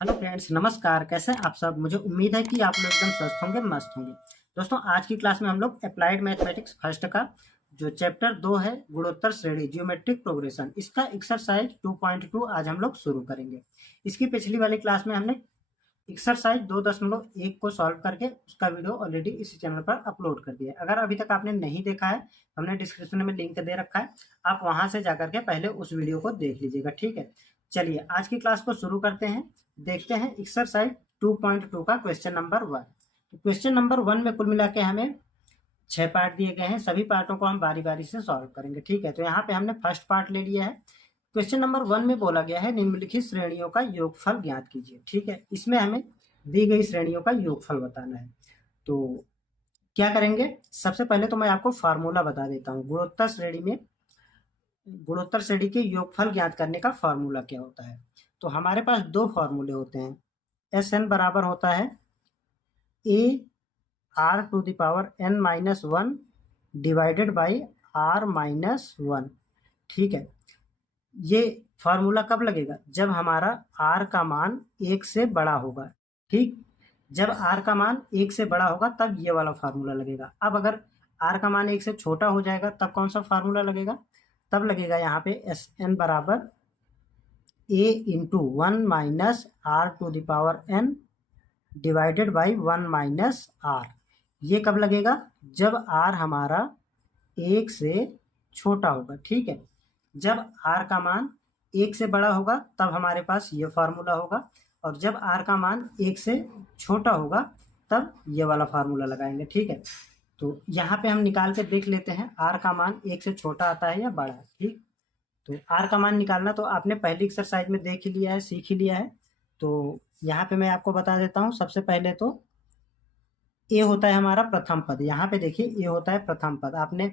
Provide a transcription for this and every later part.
Hello friends, नमस्कार। कैसे हैं आप सब? मुझे उम्मीद है कि आप लोग एकदम स्वस्थ होंगे, मस्त होंगे। दोस्तों, आज की क्लास में हम लोग अप्लाइड मैथमेटिक्स फर्स्ट का जो चैप्टर 2 है, गुणोत्तर श्रेणी जियोमेट्रिक प्रोग्रेशन, इसका एक्सरसाइज 2.2 आज हम लोग शुरू करेंगे। इसकी पिछली वाली क्लास में हमने एक्सरसाइज 2.1 को सॉल्व करके उसका वीडियो ऑलरेडी इसी चैनल पर अपलोड कर दिया है। अगर अभी तक आपने नहीं देखा है, हमने डिस्क्रिप्शन में लिंक दे रखा है, आप वहां से जाकर के पहले उस वीडियो को देख लीजिएगा। ठीक है, चलिए आज की क्लास को शुरू करते हैं। देखते हैं एक्सरसाइज 2.2 का क्वेश्चन नंबर 1। तो क्वेश्चन नंबर 1 में कुल मिला के हमें 6 पार्ट दिए गए हैं। सभी पार्टों को हम बारी बारी से सॉल्व करेंगे। ठीक है, तो यहाँ पे हमने फर्स्ट पार्ट ले लिया है। क्वेश्चन नंबर 1 में बोला गया है निम्नलिखित श्रेणियों का योगफल ज्ञात कीजिए। ठीक है, इसमें हमें दी गई श्रेणियों का योगफल बताना है। तो क्या करेंगे, सबसे पहले तो मैं आपको फार्मूला बता देता हूँ। गुणोत्तर श्रेणी के योगफल ज्ञात करने का फार्मूला क्या होता है। तो हमारे पास दो फार्मूले होते हैं। एस एन बराबर होता है a r to the power n minus 1 divided by r minus 1। ठीक है, ये फार्मूला कब लगेगा? जब हमारा r का मान 1 से बड़ा होगा। ठीक, जब r का मान 1 से बड़ा होगा तब ये वाला फार्मूला लगेगा। अब अगर r का मान 1 से छोटा हो जाएगा तब कौन सा फार्मूला लगेगा? तब लगेगा यहाँ पे एस एन बराबर a into 1 minus r to the power n divided by 1 minus r. ये कब लगेगा? जब r हमारा 1 से छोटा होगा। ठीक है, जब r का मान 1 से बड़ा होगा तब हमारे पास ये फार्मूला होगा, और जब r का मान 1 से छोटा होगा तब ये वाला फार्मूला लगाएंगे। ठीक है, तो यहाँ पे हम निकाल के देख लेते हैं r का मान 1 से छोटा आता है या बड़ा है। ठीक, तो r का मान निकालना तो आपने पहली एक्सरसाइज में देख ही लिया है, सीख ही लिया है। तो यहाँ पे मैं आपको बता देता हूँ। सबसे पहले तो a होता है हमारा प्रथम पद। यहाँ पे देखिए a होता है प्रथम पद, आपने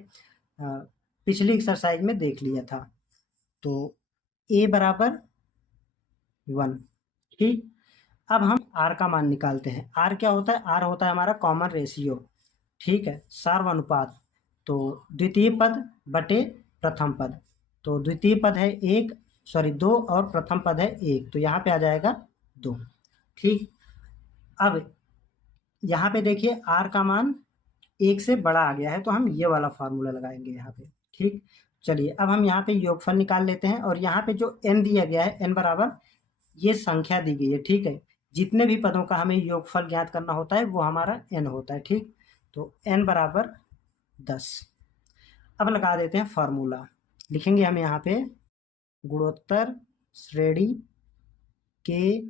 पिछली एक्सरसाइज में देख लिया था। तो a बराबर 1। ठीक, अब हम r का मान निकालते हैं। r क्या होता है? r होता है हमारा कॉमन रेशियो। ठीक है, सार्वनुपात। तो द्वितीय पद बटे प्रथम पद। तो द्वितीय पद है 2 और प्रथम पद है 1, तो यहाँ पे आ जाएगा 2। ठीक, अब यहाँ पे देखिए r का मान 1 से बड़ा आ गया है, तो हम ये वाला फार्मूला लगाएंगे यहाँ पे। ठीक, चलिए अब हम यहाँ पे योगफल निकाल लेते हैं। और यहाँ पे जो n दिया गया है, n बराबर ये संख्या दी गई है। ठीक है, जितने भी पदों का हमें योगफल ज्ञात करना होता है वो हमारा n होता है। ठीक, तो n बराबर 10। अब लगा देते हैं फार्मूला। लिखेंगे हम यहाँ पे गुणोत्तर श्रेणी के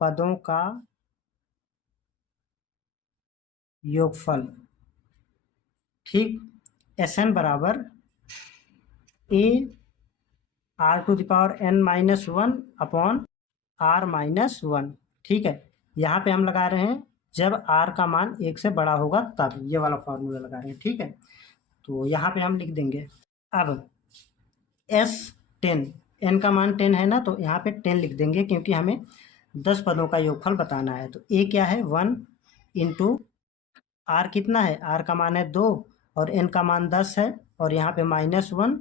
पदों का योगफल। ठीक, एस एन बराबर a r to the power n minus 1 upon r minus 1। ठीक है, यहाँ पे हम लगा रहे हैं जब r का मान 1 से बड़ा होगा तब, ये वाला फार्मूला लगा रहे हैं। ठीक है, तो यहाँ पे हम लिख देंगे। अब s 10, n का मान 10 है ना, तो यहाँ पे 10 लिख देंगे क्योंकि हमें 10 पदों का योगफल बताना है। तो a क्या है? 1 इंटू r कितना है? r का मान है 2 और n का मान 10 है, और यहाँ पे माइनस 1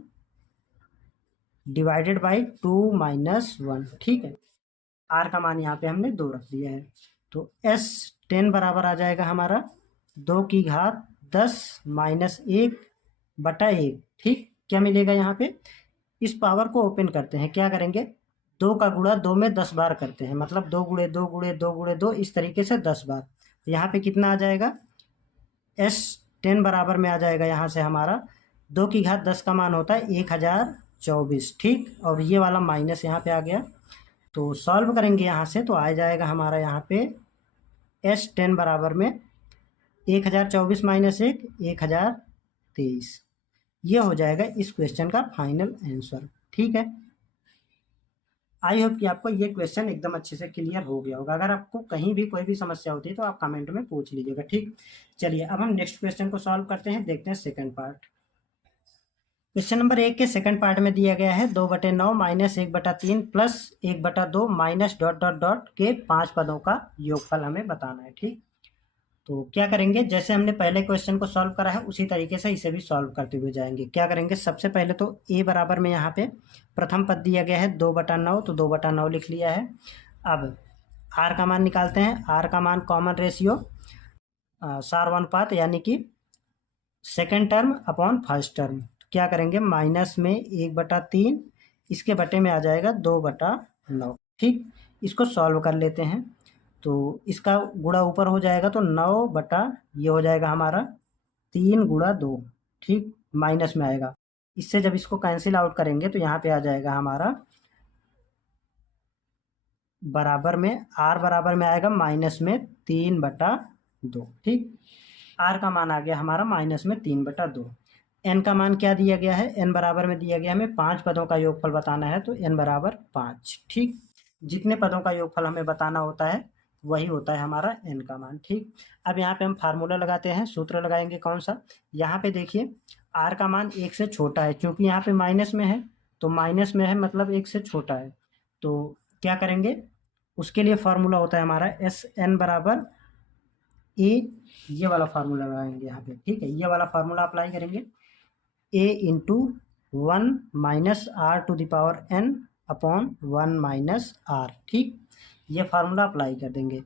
डिवाइडेड बाई 2 माइनस 1। ठीक है, r का मान यहाँ पे हमने 2 रख दिया है। तो s 10 बराबर आ जाएगा हमारा 2 की घात 10 माइनस 1 बटा 1। ठीक, क्या मिलेगा यहाँ पे? इस पावर को ओपन करते हैं। क्या करेंगे? 2 का गुणा 2 में 10 बार करते हैं, मतलब 2 गुणे 2 गुणे 2 गुणे 2, इस तरीके से 10 बार। तो यहाँ पे कितना आ जाएगा? s 10 बराबर में आ जाएगा यहाँ से हमारा 2 की घात 10 का मान होता है 1024। ठीक, और ये वाला माइनस यहाँ पे आ गया। तो सॉल्व करेंगे यहाँ से, तो आ जाएगा हमारा यहाँ पे s 10 बराबर में 1024 माइनस 1 1023। ये हो जाएगा इस क्वेश्चन का फाइनल आंसर। ठीक है, आई होप कि आपको ये क्वेश्चन एकदम अच्छे से क्लियर हो गया होगा। अगर आपको कहीं भी कोई भी समस्या होती है तो आप कमेंट में पूछ लीजिएगा। ठीक, चलिए अब हम नेक्स्ट क्वेश्चन को सॉल्व करते हैं। देखते हैं सेकंड पार्ट। क्वेश्चन नंबर 1 के सेकंड पार्ट में दिया गया है 2/9 minus 1/3 plus 1/2 minus dot dot dot के 5 पदों का योगफल हमें बताना है। ठीक, तो क्या करेंगे, जैसे हमने पहले क्वेश्चन को सॉल्व करा है उसी तरीके से इसे भी सॉल्व करते हुए जाएंगे। क्या करेंगे, सबसे पहले तो a बराबर में यहाँ पे प्रथम पद दिया गया है 2/9, तो 2/9 लिख लिया है। अब r का मान निकालते हैं। r का मान कॉमन रेशियो सारवानुपात यानी कि second term upon first term. क्या करेंगे, माइनस में 1/3, इसके बटे में आ जाएगा 2/9। ठीक, इसको सॉल्व कर लेते हैं। तो इसका गुणा ऊपर हो जाएगा तो 9 बटा ये हो जाएगा हमारा 3 गुणा 2। ठीक, माइनस में आएगा। इससे जब इसको कैंसिल आउट करेंगे तो यहाँ पे आ जाएगा हमारा बराबर में, r बराबर में आएगा माइनस में 3/2। ठीक, r का मान आ गया हमारा माइनस में 3/2। n का मान क्या दिया गया है, n बराबर में दिया गया हमें 5 पदों का योगफल बताना है, तो n बराबर 5। ठीक, जितने पदों का योगफल हमें बताना होता है वही होता है हमारा n का मान। ठीक, अब यहाँ पे हम फार्मूला लगाते हैं। सूत्र लगाएंगे कौन सा, यहाँ पे देखिए r का मान 1 से छोटा है, क्योंकि यहाँ पे माइनस में है, तो माइनस में है मतलब 1 से छोटा है। तो क्या करेंगे, उसके लिए फार्मूला होता है हमारा SN बराबर a, ये वाला फार्मूला लगाएंगे यहाँ पे। ठीक है, ये वाला फार्मूला अप्लाई करेंगे, a into 1 minus r to the power n upon 1 minus r. ठीक, ये फार्मूला अप्लाई कर देंगे।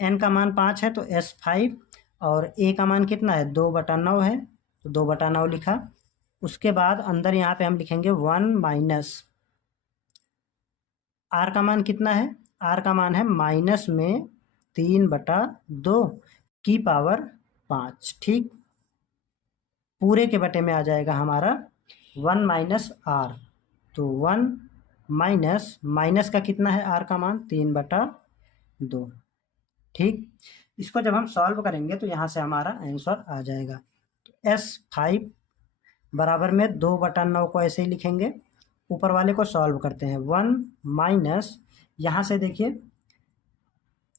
n का मान 5 है तो S5, और a का मान कितना है 2/9 है, तो 2/9 लिखा। उसके बाद अंदर यहाँ पे हम लिखेंगे 1 माइनस r का मान कितना है, r का मान है माइनस में 3/2 की पावर 5। ठीक, पूरे के बटे में आ जाएगा हमारा 1 माइनस आर, तो 1 माइनस माइनस का कितना है r का मान 3/2। ठीक, इसको जब हम सॉल्व करेंगे तो यहाँ से हमारा आंसर आ जाएगा। तो S5 बराबर में 2/9 को ऐसे ही लिखेंगे। ऊपर वाले को सॉल्व करते हैं, 1 माइनस, यहाँ से देखिए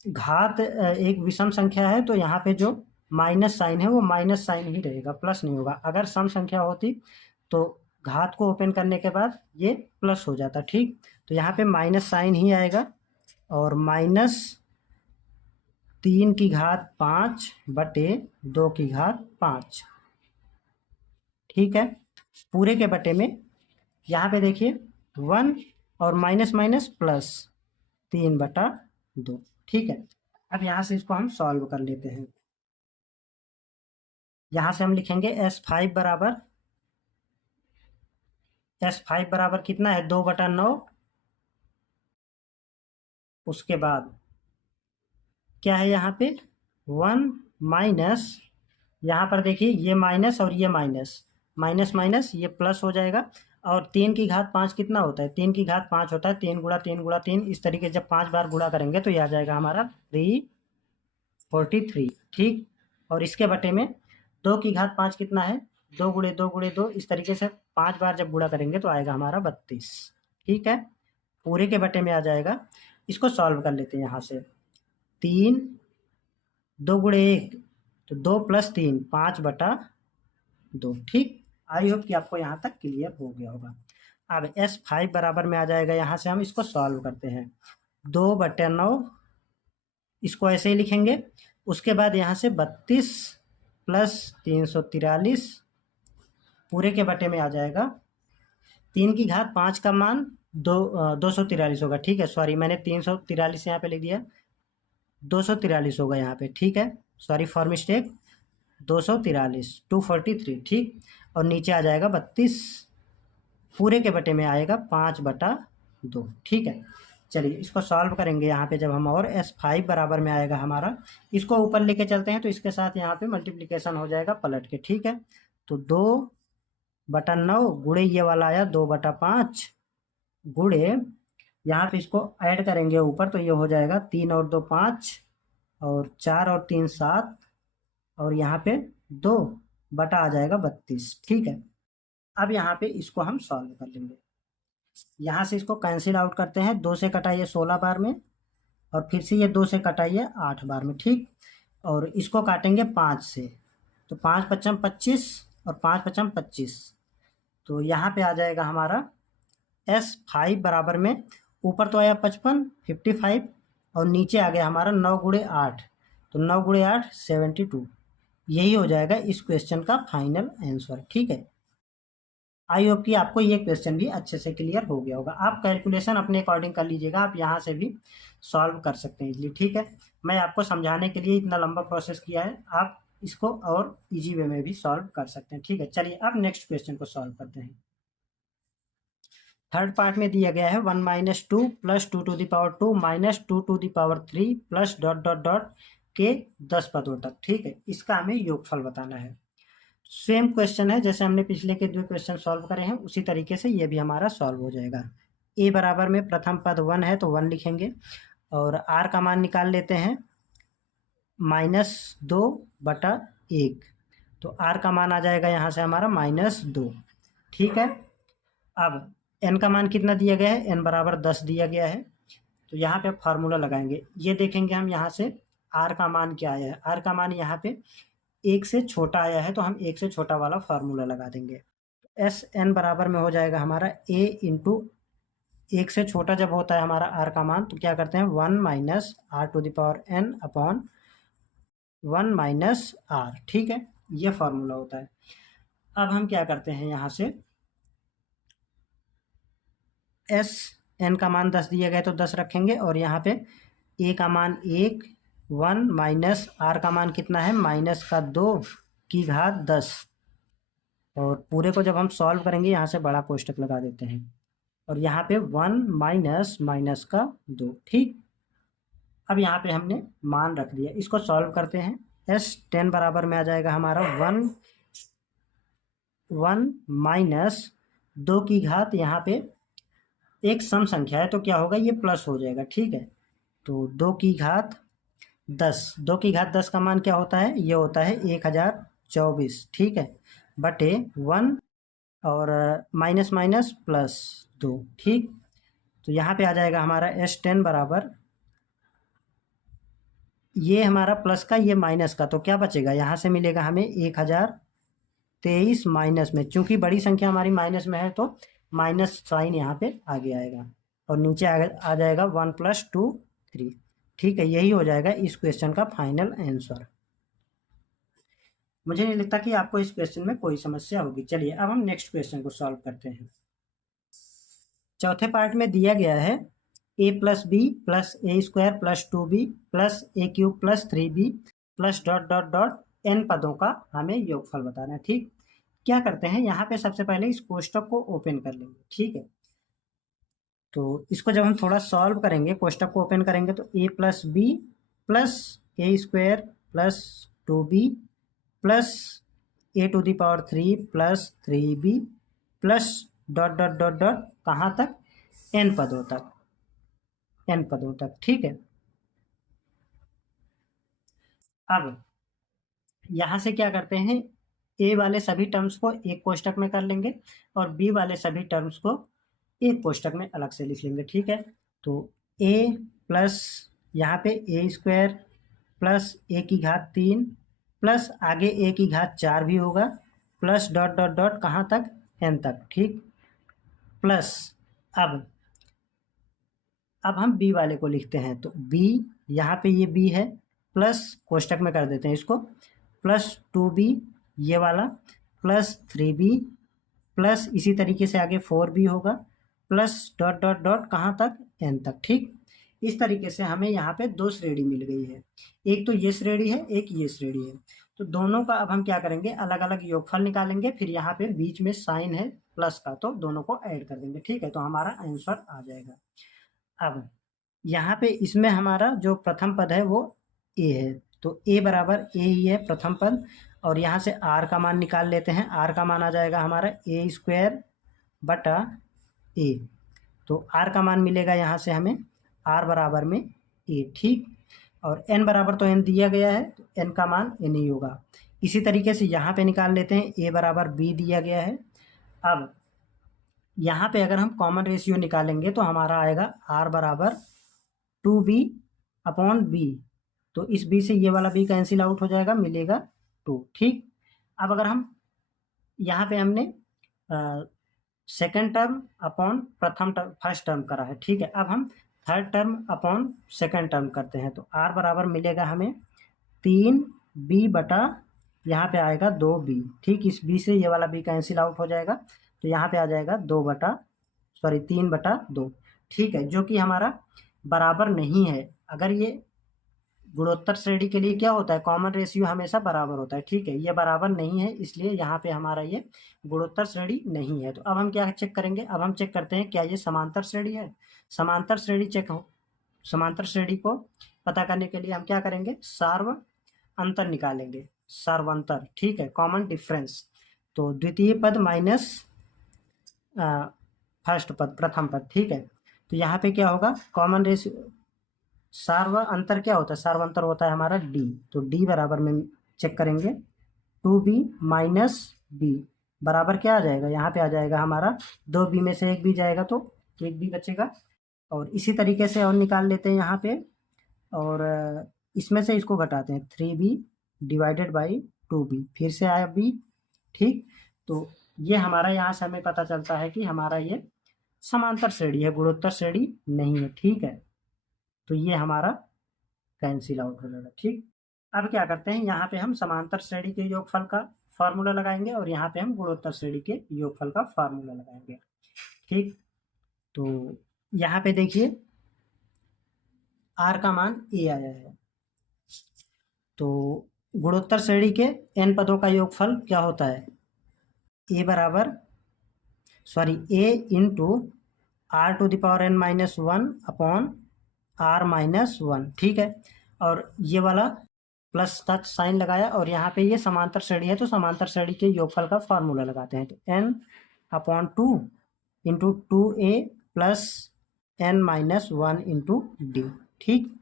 घात एक विषम संख्या है, तो यहाँ पे जो माइनस साइन है वो माइनस साइन ही रहेगा, प्लस नहीं होगा। अगर सम संख्या होती तो घात को ओपन करने के बाद ये प्लस हो जाता। ठीक, तो यहाँ पे माइनस साइन ही आएगा, और माइनस 3 की घात 5 बटे 2 की घात 5। ठीक है, पूरे के बटे में यहाँ पे देखिए 1 और माइनस माइनस प्लस 3/2। ठीक है, अब यहाँ से इसको हम सॉल्व कर लेते हैं। यहाँ से हम लिखेंगे S5 बराबर कितना है 2/9। उसके बाद क्या है यहाँ पे 1 माइनस, यहाँ पर देखिए ये माइनस और ये माइनस, माइनस माइनस ये प्लस हो जाएगा। और 3 की घात 5 कितना होता है, 3 की घात 5 होता है 3 गुणा 3 गुणा 3। इस तरीके से जब 5 बार गुणा करेंगे तो ये आ जाएगा हमारा 343। ठीक, और इसके बटे में 2 की घात 5 कितना है 2 गुणे 2 गुणे 2। इस तरीके से 5 बार जब गुणा करेंगे तो आएगा हमारा 32। ठीक है, पूरे के बटे में आ जाएगा। इसको सॉल्व कर लेते हैं यहाँ से, 3 2 गुणे 1 तो 2 + 3 5/2। ठीक, आई होप कि आपको यहाँ तक क्लियर हो गया होगा। अब S5 बराबर में आ जाएगा, यहाँ से हम इसको सॉल्व करते हैं 2/9, इसको ऐसे ही लिखेंगे। उसके बाद यहाँ से 32 + 343 पूरे के बटे में आ जाएगा 3 की घात 5 का मान 243 होगा। ठीक है, सॉरी मैंने 343 यहाँ पे लिख दिया, 243 होगा यहाँ पे। ठीक है, सॉरी फॉर मिस्टेक, 243 243। ठीक, और नीचे आ जाएगा 32, पूरे के बटे में आएगा 5/2। ठीक है, चलिए इसको सॉल्व करेंगे यहाँ पे जब हम, और S5 बराबर में आएगा हमारा, इसको ऊपर लेके चलते हैं तो इसके साथ यहाँ पे मल्टीप्लिकेशन हो जाएगा पलट के। ठीक है, तो 2/9 गुणे ये वाला आया 2/5 गुणे, यहाँ पे इसको ऐड करेंगे ऊपर तो ये हो जाएगा 3 और 2 5, और 4 और 3 7, और यहाँ पे 2 बटा आ जाएगा 32। ठीक है, अब यहाँ पे इसको हम सॉल्व कर लेंगे। यहाँ से इसको कैंसिल आउट करते हैं, 2 से कटाइए 16 बार में, और फिर से ये 2 से कटाइए 8 बार में। ठीक, और इसको काटेंगे 5 से, तो 5 × 5 = 25 और 5 × 5 = 25। तो यहाँ पे आ जाएगा हमारा S5 बराबर में, ऊपर तो आया 55 55, और नीचे आ गया हमारा 9 गुणे 8 तो 9 गुणे 8 72। यही हो जाएगा इस क्वेश्चन का फाइनल आंसर। ठीक है, आई होप कि आपको ये क्वेश्चन भी अच्छे से क्लियर हो गया होगा। आप कैलकुलेशन अपने अकॉर्डिंग कर लीजिएगा, आप यहाँ से भी सॉल्व कर सकते हैं इजली। ठीक है, मैं आपको समझाने के लिए इतना लंबा प्रोसेस किया है, आप इसको और इजी वे में भी सॉल्व कर सकते हैं। ठीक है, चलिए अब नेक्स्ट क्वेश्चन को सॉल्व करते हैं। थर्ड पार्ट में दिया गया है 1 minus 2 plus 2 to the power 2 minus 2 to the power 3 plus dot dot dot के 10 पदों तक। ठीक है, इसका हमें योगफल बताना है। सेम क्वेश्चन है, जैसे हमने पिछले के 2 क्वेश्चन सॉल्व करे हैं उसी तरीके से ये भी हमारा सॉल्व हो जाएगा। ए बराबर में प्रथम पद 1 है तो 1 लिखेंगे और आर का मान निकाल लेते हैं -2/1। तो आर का मान आ जाएगा यहाँ से हमारा -2। ठीक है, अब एन का मान कितना दिया गया है, एन बराबर 10 दिया गया है। तो यहाँ पे फार्मूला लगाएंगे, ये देखेंगे हम यहाँ से आर का मान क्या आया है। आर का मान यहाँ पे 1 से छोटा आया है तो हम 1 से छोटा वाला फार्मूला लगा देंगे। एस एन बराबर में हो जाएगा हमारा ए इंटू 1 से छोटा जब होता है हमारा आर का मान तो क्या करते हैं 1 minus r to the power n upon 1 minus r. ठीक है, ये फार्मूला होता है। अब हम क्या करते हैं यहाँ से एस एन का मान 10 दिया गया तो 10 रखेंगे और यहाँ पे ए का मान 1 1 माइनस आर का मान कितना है -2 की घात 10। और पूरे को जब हम सॉल्व करेंगे यहाँ से बड़ा कोष्टक लगा देते हैं और यहाँ पे 1 माइनस माइनस का 2। ठीक, अब यहाँ पे हमने मान रख दिया, इसको सॉल्व करते हैं। S10 बराबर में आ जाएगा हमारा 1 माइनस 2 की घात, यहाँ पे एक सम संख्या है तो क्या होगा ये प्लस हो जाएगा। ठीक है, तो 2 की घात 10, 2 की घात 10 का मान क्या होता है, ये होता है 1024। ठीक है, बटे 1 और माइनस माइनस प्लस 2। ठीक, तो यहाँ पे आ जाएगा हमारा S10 बराबर, ये हमारा प्लस का ये माइनस का, तो क्या बचेगा यहाँ से मिलेगा हमें 1023 माइनस में, चूंकि बड़ी संख्या हमारी माइनस में है तो माइनस साइन यहाँ पे आगे आएगा और नीचे आ जाएगा 1 + 2 3। ठीक है, यही हो जाएगा इस क्वेश्चन का फाइनल आंसर। मुझे नहीं लगता कि आपको इस क्वेश्चन में कोई समस्या होगी। चलिए अब हम नेक्स्ट क्वेश्चन को सॉल्व करते हैं। चौथे पार्ट में दिया गया है a + b + a² + 2b + a³ + 3b + dot dot dot n पदों का हमें योगफल बताना है। ठीक, क्या करते हैं यहाँ पे सबसे पहले इस कोष्टक को ओपन कर लेंगे। ठीक है, तो इसको जब हम थोड़ा सॉल्व करेंगे, कोष्टक को ओपन करेंगे तो a + b + a² + 2b + a⁻³ + 3b + dot dot dot dot कहाँ तक, n पदों तक, n पदों तक। ठीक है, अब यहाँ से क्या करते हैं, a वाले सभी टर्म्स को एक कोष्टक में कर लेंगे और b वाले सभी टर्म्स को एक कोष्टक में अलग से लिख लेंगे। ठीक है, तो a प्लस यहाँ पे a² प्लस a⁻³ प्लस आगे a⁻4 भी होगा प्लस डॉट डॉट डॉट कहाँ तक, n तक। ठीक, प्लस अब हम b वाले को लिखते हैं तो b, यहाँ पे ये b है प्लस कोष्टक में कर देते हैं इसको, प्लस 2b ये वाला प्लस 3b प्लस इसी तरीके से आगे 4b होगा प्लस डॉट डॉट डॉट कहाँ तक, n तक। ठीक, इस तरीके से हमें यहाँ पे 2 श्रेणी मिल गई है, एक तो ये श्रेणी है, एक ये श्रेणी है। तो दोनों का अब हम क्या करेंगे, अलग अलग योगफल निकालेंगे, फिर यहाँ पे बीच में साइन है प्लस का तो दोनों को ऐड कर देंगे। ठीक है, तो हमारा आंसर आ जाएगा। अब यहाँ पे इसमें हमारा जो प्रथम पद है वो a है, तो a बराबर a ही है प्रथम पद और यहाँ से r का मान निकाल लेते हैं। r का मान आ जाएगा हमारा a² बटा a, तो r का मान मिलेगा यहाँ से हमें r बराबर में a। ठीक, और n बराबर तो n दिया गया है तो n का मान n ही होगा। इसी तरीके से यहाँ पे निकाल लेते हैं, a बराबर b दिया गया है। अब यहाँ पे अगर हम कॉमन रेशियो निकालेंगे तो हमारा आएगा r बराबर 2b/b, तो इस b से ये वाला b कैंसिल आउट हो जाएगा, मिलेगा 2। ठीक, अब अगर हम यहाँ पे हमने सेकेंड टर्म अपॉन प्रथम टर्म फर्स्ट टर्म करा है। ठीक है, अब हम third term upon second term करते हैं तो r बराबर मिलेगा हमें 3b बटा यहाँ पे आएगा 2b। ठीक, इस b से ये वाला b कैंसिल आउट हो जाएगा, तो यहाँ पे आ जाएगा 3/2। ठीक है, जो कि हमारा बराबर नहीं है। अगर ये गुणोत्तर श्रेणी के लिए क्या होता है, कॉमन रेशियो हमेशा बराबर होता है। ठीक है, ये बराबर नहीं है, इसलिए यहाँ पे हमारा ये गुणोत्तर श्रेणी नहीं है। तो अब हम क्या चेक करेंगे, अब हम चेक करते हैं क्या ये समांतर श्रेणी है। समांतर श्रेणी को पता करने के लिए हम क्या करेंगे, सार्व अंतर निकालेंगे, सार्वंतर। ठीक है, कॉमन डिफरेंस। तो द्वितीय पद माइनस फर्स्ट पद, प्रथम पद। ठीक है, तो यहाँ पे क्या होगा, कॉमन रेशियो सार्व अंतर क्या होता है, सार्व अंतर होता है हमारा d। तो d बराबर में चेक करेंगे 2b माइनस b बराबर क्या आ जाएगा, यहाँ पे आ जाएगा हमारा 2b में से 1b जाएगा तो 1b बचेगा। और इसी तरीके से और निकाल लेते हैं यहाँ पे, और इसमें से इसको घटाते हैं 3b डिवाइडेड बाई 2b, फिर से आया b। ठीक, तो ये हमारा यहाँ से हमें पता चलता है कि हमारा ये समांतर श्रेणी है, गुणोत्तर श्रेणी नहीं है। ठीक है, तो ये हमारा कैंसिल आउट हो जाएगा। ठीक, अब क्या करते हैं, यहाँ पे हम समांतर श्रेणी के योगफल का फार्मूला लगाएंगे और यहाँ पे हम गुणोत्तर श्रेणी के योगफल का फार्मूला लगाएंगे। ठीक, तो यहाँ पे देखिए r का मान a आया है, तो गुणोत्तर श्रेणी के n पदों का योगफल क्या होता है, a into r⁻n-1 upon r-1। ठीक है, और ये वाला प्लस का साइन लगाया, और यहाँ पे ये समांतर श्रेणी है तो समांतर श्रेणी के योगफल का फार्मूला लगाते हैं। तो n/2 into 2a plus n-1 into d। ठीक,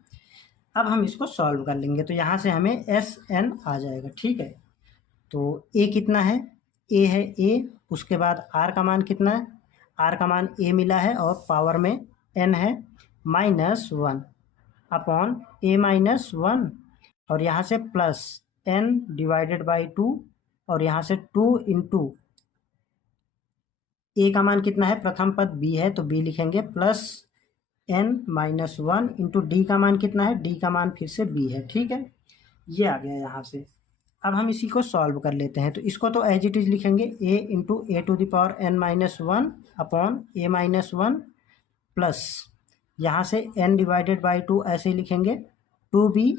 अब हम इसको सॉल्व कर लेंगे, तो यहाँ से हमें Sn आ जाएगा। ठीक है, तो a कितना है, a है a, उसके बाद r का मान कितना है, r का मान a मिला है और पावर में n है -1 अपॉन a-1, और यहाँ से प्लस n डिवाइडेड बाई 2, और यहाँ से 2 इंटू a का मान कितना है, प्रथम पद b है तो b लिखेंगे, प्लस n-1 इंटू d का मान कितना है, d का मान फिर से b है। ठीक है, ये आ गया यहाँ से। अब हम इसी को सॉल्व कर लेते हैं, तो इसको तो एज इट इज लिखेंगे a into a⁻n-1 upon a-1 plus यहाँ से n डिवाइडेड बाई 2 ऐसे ही लिखेंगे 2b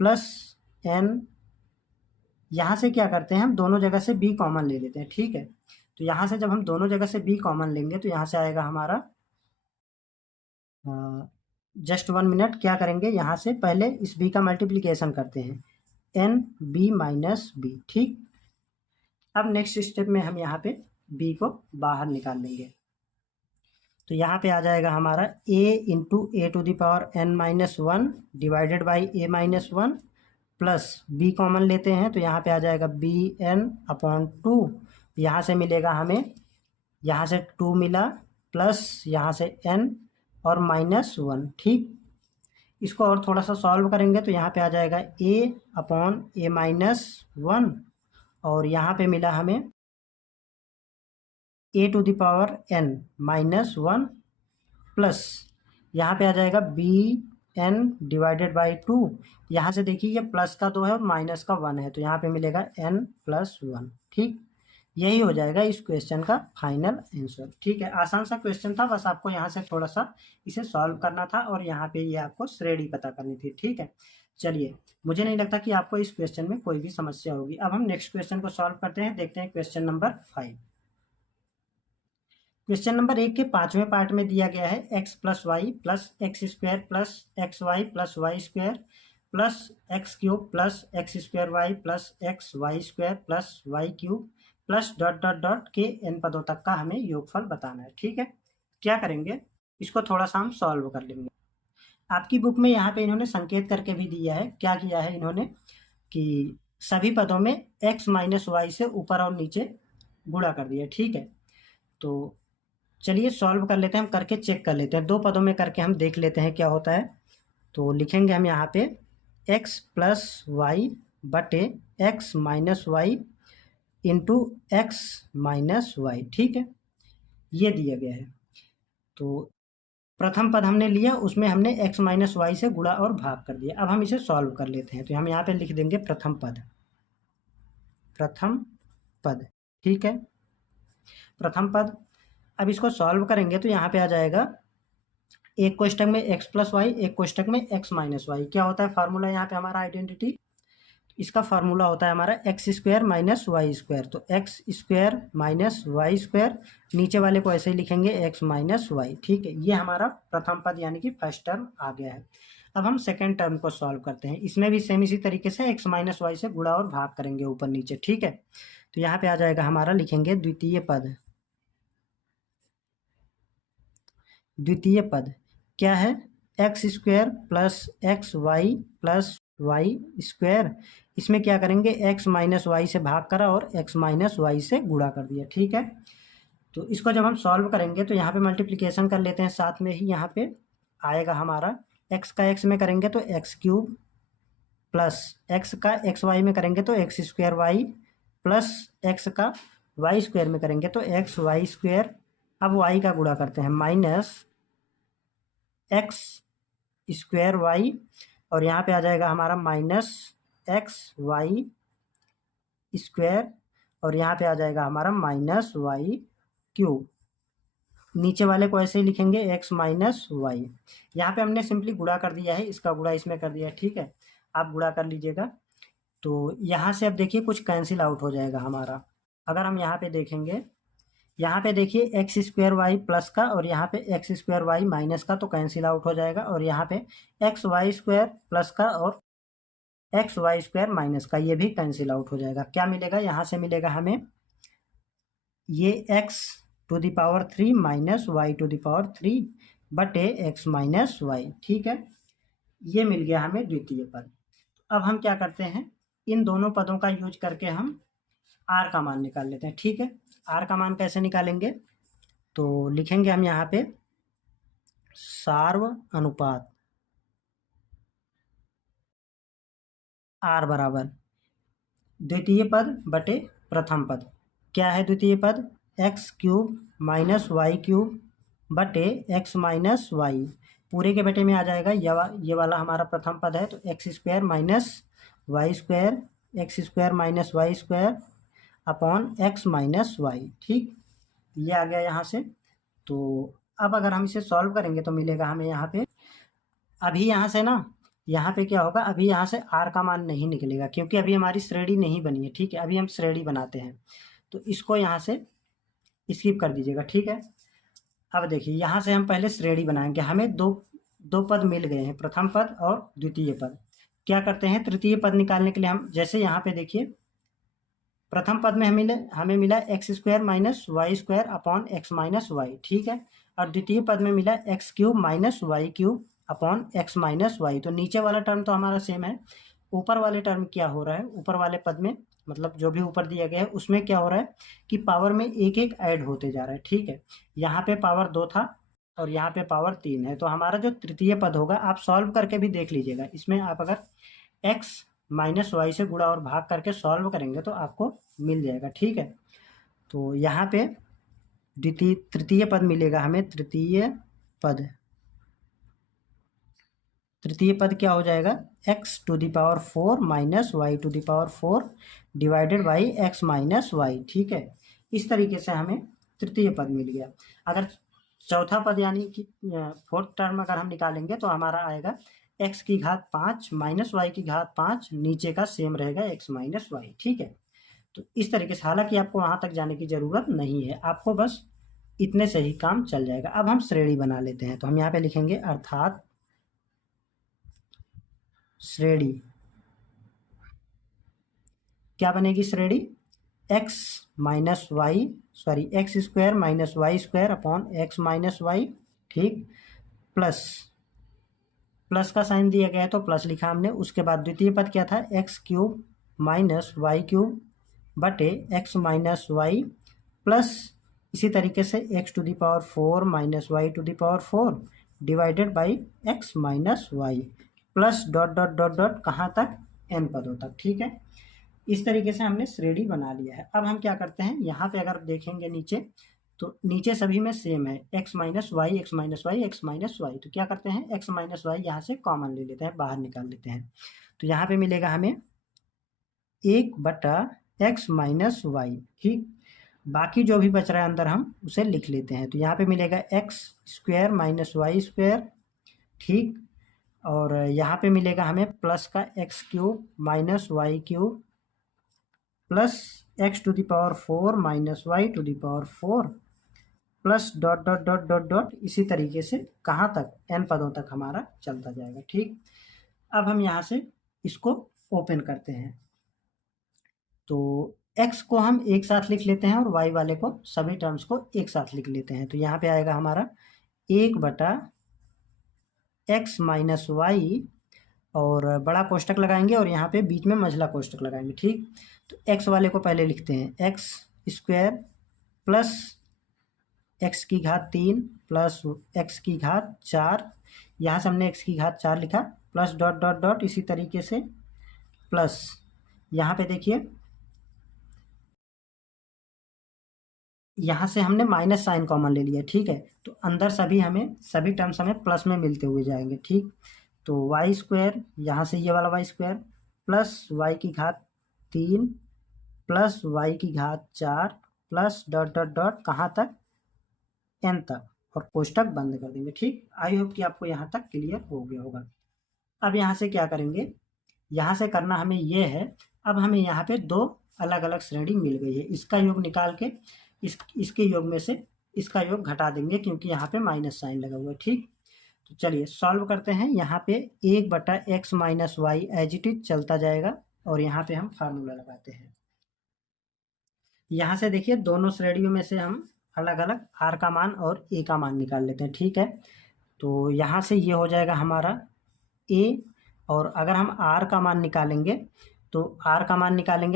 प्लस n। यहाँ से क्या करते हैं, हम दोनों जगह से b कॉमन ले लेते हैं। ठीक है, तो यहाँ से जब हम दोनों जगह से b कॉमन लेंगे तो यहाँ से आएगा हमारा, जस्ट 1 मिनट, क्या करेंगे, यहाँ से पहले इस b का मल्टीप्लिकेशन करते हैं, nb माइनस b। ठीक, अब नेक्स्ट स्टेप में हम यहाँ पे b को बाहर निकाल लेंगे, तो यहाँ पे आ जाएगा हमारा a into a⁻n-1 divided by a-1 plus b common लेते हैं, तो यहाँ पे आ जाएगा bn/2। यहाँ से मिलेगा हमें, यहाँ से 2 मिला प्लस यहाँ से n और -1। ठीक, इसको और थोड़ा सा सॉल्व करेंगे तो यहाँ पे आ जाएगा a/a-1, और यहाँ पे मिला हमें a⁻n-1 प्लस यहाँ पे आ जाएगा bn डिवाइडेड बाई 2। यहाँ से देखिए ये प्लस का 2 है और माइनस का 1 है, तो यहाँ पे मिलेगा n+1। ठीक, यही हो जाएगा इस क्वेश्चन का फाइनल आंसर। ठीक है, आसान सा क्वेश्चन था, बस आपको यहाँ से थोड़ा सा इसे सॉल्व करना था और यहाँ पे ये आपको श्रेणी पता करनी थी। ठीक है, चलिए, मुझे नहीं लगता कि आपको इस क्वेश्चन में कोई भी समस्या होगी। अब हम नेक्स्ट क्वेश्चन को सॉल्व करते हैं, देखते हैं क्वेश्चन नंबर 5। क्वेश्चन नंबर 1 के 5वें पार्ट में दिया गया है x plus y plus x square plus x y plus y square plus x cube plus x square y plus x y square plus y cube plus dot dot dot के n पदों तक का हमें योगफल बताना है। ठीक है, क्या करेंगे, इसको थोड़ा सा हम सॉल्व कर लेंगे। आपकी बुक में यहाँ पे इन्होंने संकेत करके भी दिया है, क्या किया है इन्होंने कि सभी पदों में x माइनस वाई से ऊपर और नीचे गुणा कर दिया। ठीक है, तो चलिए सॉल्व कर लेते हैं, हम करके चेक कर लेते हैं, 2 पदों में करके हम देख लेते हैं क्या होता है। तो लिखेंगे हम यहाँ पे x प्लस वाई बटे x minus y into x minus y. ठीक है, ये दिया गया है। तो प्रथम पद हमने लिया, उसमें हमने x माइनस वाई से गुणा और भाग कर दिया। अब हम इसे सॉल्व कर लेते हैं, तो हम यहाँ पे लिख देंगे प्रथम पद, प्रथम पद, ठीक है, प्रथम पद। अब इसको सॉल्व करेंगे तो यहाँ पे आ जाएगा एक कोष्टक में x प्लस वाई, एक कोष्टक में x माइनस वाई। क्या होता है फार्मूला यहाँ पे हमारा आइडेंटिटी, इसका फार्मूला होता है हमारा x square minus y square. तो x square minus y square, नीचे वाले को ऐसे ही लिखेंगे एक्स माइनस वाई, ठीक है। ये हमारा प्रथम पद यानी कि फर्स्ट टर्म आ गया है। अब हम सेकेंड टर्म को सॉल्व करते हैं। इसमें भी सेम इसी तरीके से एक्स माइनस वाई से गुणा और भाग करेंगे ऊपर नीचे, ठीक है। तो यहाँ पे आ जाएगा हमारा, लिखेंगे द्वितीय पद, द्वितीय पद क्या है, x square plus x y plus y square. इसमें क्या करेंगे, एक्स माइनस वाई से भाग करा और एक्स माइनस वाई से गुणा कर दिया, ठीक है। तो इसको जब हम सॉल्व करेंगे तो यहाँ पे मल्टीप्लिकेशन कर लेते हैं, साथ में ही यहाँ पे आएगा हमारा एक्स का एक्स में करेंगे तो एक्स क्यूब प्लस एक्स का एक्स वाई में करेंगे तो x square y plus x का वाई स्क्वायर में करेंगे तो एक्स वाई स्क्वायर। अब वाई का गुणा करते हैं, माइनस एक्स स्क्वायर वाई, और यहाँ पे आ जाएगा हमारा माइनस एक्स वाई स्क्वायर, और यहाँ पे आ जाएगा हमारा माइनस वाई क्यूब। नीचे वाले को ऐसे ही लिखेंगे एक्स माइनस वाई। यहाँ पे हमने सिंपली गुणा कर दिया है, इसका गुणा इसमें कर दिया है, ठीक है। आप गुणा कर लीजिएगा। तो यहाँ से अब देखिए कुछ कैंसिल आउट हो जाएगा हमारा। अगर हम यहाँ पे देखेंगे, यहाँ पे देखिए एक्स स्क्वायर वाई प्लस का और यहाँ पे एक्स स्क्वायर वाई माइनस का, तो कैंसिल आउट हो जाएगा। और यहाँ पे एक्स वाई स्क्वायर प्लस का और एक्स वाई स्क्वायर माइनस का, ये भी कैंसिल आउट हो जाएगा। क्या मिलेगा, यहाँ से मिलेगा हमें ये x to the power 3 minus y to the power 3 बटे एक्स माइनस वाई, ठीक है। ये मिल गया हमें द्वितीय पद। अब हम क्या करते हैं, इन दोनों पदों का यूज करके हम आर का मान निकाल लेते हैं, ठीक है। आर का मान कैसे निकालेंगे, तो लिखेंगे हम यहाँ पे सार्व अनुपात आर बराबर द्वितीय पद बटे प्रथम पद। क्या है द्वितीय पद, x cube minus y cube बटे एक्स माइनस वाई, पूरे के बटे में आ जाएगा। ये वाला हमारा प्रथम पद है, तो x square minus y square, x square minus y square upon x minus y, ठीक। ये आ गया यहाँ से। तो अब अगर हम इसे सॉल्व करेंगे तो मिलेगा हमें यहाँ पे, अभी यहाँ से ना, यहाँ पे क्या होगा, अभी यहाँ से आर का मान नहीं निकलेगा क्योंकि अभी हमारी श्रेणी नहीं बनी है, ठीक है। अभी हम श्रेणी बनाते हैं, तो इसको यहाँ से स्किप कर दीजिएगा, ठीक है। अब देखिए यहाँ से हम पहले श्रेणी बनाएंगे। हमें दो पद मिल गए हैं, प्रथम पद और द्वितीय पद। क्या करते हैं, तृतीय पद निकालने के लिए हम जैसे यहाँ पे देखिए, प्रथम पद में हमें मिला x square minus y square upon x minus y, ठीक है। और द्वितीय पद में मिला x cube minus y cube upon x minus y. तो नीचे वाला टर्म तो हमारा सेम है, ऊपर वाले टर्म क्या हो रहा है, ऊपर वाले पद में मतलब जो भी ऊपर दिया गया है उसमें क्या हो रहा है कि पावर में एक एक ऐड होते जा रहा है, ठीक है। यहाँ पे पावर 2 था और यहाँ पे पावर 3 है। तो हमारा जो तृतीय पद होगा, आप सॉल्व करके भी देख लीजिएगा, इसमें आप अगर एक्स माइनस वाई से गुणा और भाग करके सॉल्व करेंगे तो आपको मिल जाएगा, ठीक है। तो यहाँ पे तृतीय पद मिलेगा हमें, तृतीय पद क्या हो जाएगा, x to the power 4 minus y to the power 4 divided by x minus y, ठीक है। इस तरीके से हमें तृतीय पद मिल गया। अगर चौथा पद यानी कि फोर्थ टर्म अगर हम निकालेंगे तो हमारा आएगा x की घात 5 माइनस वाई की घात 5, नीचे का सेम रहेगा x माइनस वाई, ठीक है। तो इस तरीके से, हालांकि आपको वहां तक जाने की जरूरत नहीं है, आपको बस इतने से ही काम चल जाएगा। अब हम श्रेणी बना लेते हैं, तो हम यहाँ पे लिखेंगे अर्थात श्रेणी। क्या बनेगी श्रेणी, x minus y x square minus y square upon x minus y, ठीक, प्लस का साइन दिया गया है तो प्लस लिखा हमने। उसके बाद द्वितीय पद क्या था, x cube minus y cube बटे एक्स माइनस वाई प्लस इसी तरीके से x to the power 4 minus y to the power 4 divided by x minus y plus dot dot dot dot कहाँ तक, n पदों तक, ठीक है। इस तरीके से हमने श्रेणी बना लिया है। अब हम क्या करते हैं, यहाँ पे अगर देखेंगे नीचे तो नीचे सभी में सेम है, x minus y x minus y x minus y. तो क्या करते हैं, x माइनस वाई यहाँ से कॉमन ले लेते हैं, बाहर निकाल लेते हैं। तो यहाँ पे मिलेगा हमें 1/x माइनस वाई। ठीक, बाकी जो भी बच रहा है अंदर हम उसे लिख लेते हैं। तो यहाँ पे मिलेगा x square minus y square. ठीक, और यहाँ पे मिलेगा हमें प्लस का x cube minus y cube plus x to the power 4 minus y to the power 4 plus dot dot dot dot dot, इसी तरीके से कहाँ तक, n पदों तक हमारा चलता जाएगा। ठीक, अब हम यहाँ से इसको ओपन करते हैं। तो x को हम एक साथ लिख लेते हैं और y वाले को, सभी टर्म्स को एक साथ लिख लेते हैं। तो यहाँ पे आएगा हमारा 1/x माइनस वाई, और बड़ा कोष्टक लगाएंगे और यहाँ पे बीच में मझला कोष्टक लगाएंगे। ठीक, तो x वाले को पहले लिखते हैं, x स्क्वायर प्लस x की घात 3 प्लस x की घात 4, यहाँ से हमने x की घात 4 लिखा, प्लस डॉट डॉट डॉट इसी तरीके से, प्लस यहाँ पे देखिए यहाँ से हमने माइनस साइन कॉमन ले लिया। ठीक है, तो अंदर सभी टर्म्स हमें प्लस में मिलते हुए जाएंगे। ठीक, तो वाई स्क्वायर, यहाँ से ये वाला वाई स्क्वायर प्लस वाई की घात 3 प्लस वाई की घात 4 प्लस डॉट डॉट डॉट कहाँ तक, n तक, और कोष्टक बंद कर देंगे। ठीक, आई होप कि आपको यहाँ तक क्लियर हो गया होगा। अब यहाँ से क्या करेंगे, यहाँ से करना हमें ये है, अब हमें यहाँ पे दो अलग अलग श्रेणी मिल गई है, इसका योग निकाल के इसके योग में से इसका योग घटा देंगे, क्योंकि यहाँ पे माइनस साइन लगा हुआ है। ठीक, तो चलिए सॉल्व करते हैं। यहाँ पे 1/x minus y as it is चलता जाएगा, और यहाँ पे हम फार्मूला लगाते हैं। यहाँ से देखिए दोनों श्रेणियों में से हम अलग अलग r का मान और a का मान निकाल लेते हैं। ठीक है, तो यहाँ से ये हो जाएगा हमारा a, और अगर हम r का मान निकालेंगे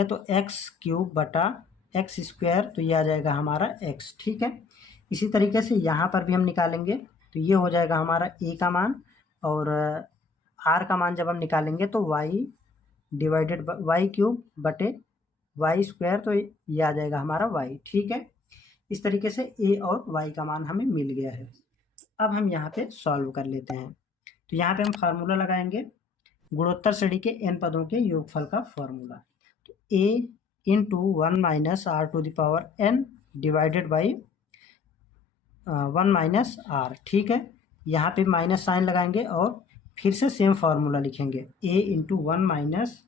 तो x क्यूब बटा x स्क्वायर, तो ये आ जाएगा हमारा x। ठीक है, इसी तरीके से यहाँ पर भी हम निकालेंगे, तो ये हो जाएगा हमारा a का मान, और r का मान जब हम निकालेंगे तो y डिवाइडेड y क्यूब बटे y स्क्वायर, तो ये आ जाएगा हमारा y। ठीक है, इस तरीके से a और y का मान हमें मिल गया है। अब हम यहाँ पे सॉल्व कर लेते हैं। तो यहाँ पे हम फार्मूला लगाएंगे, गुणोत्तर श्रेणी के n पदों के योगफल का फार्मूला। तो a into 1 minus r to the power n divided by 1 minus r. ठीक है, यहाँ पे माइनस साइन लगाएंगे और फिर से सेम फार्मूला लिखेंगे, a into 1 minus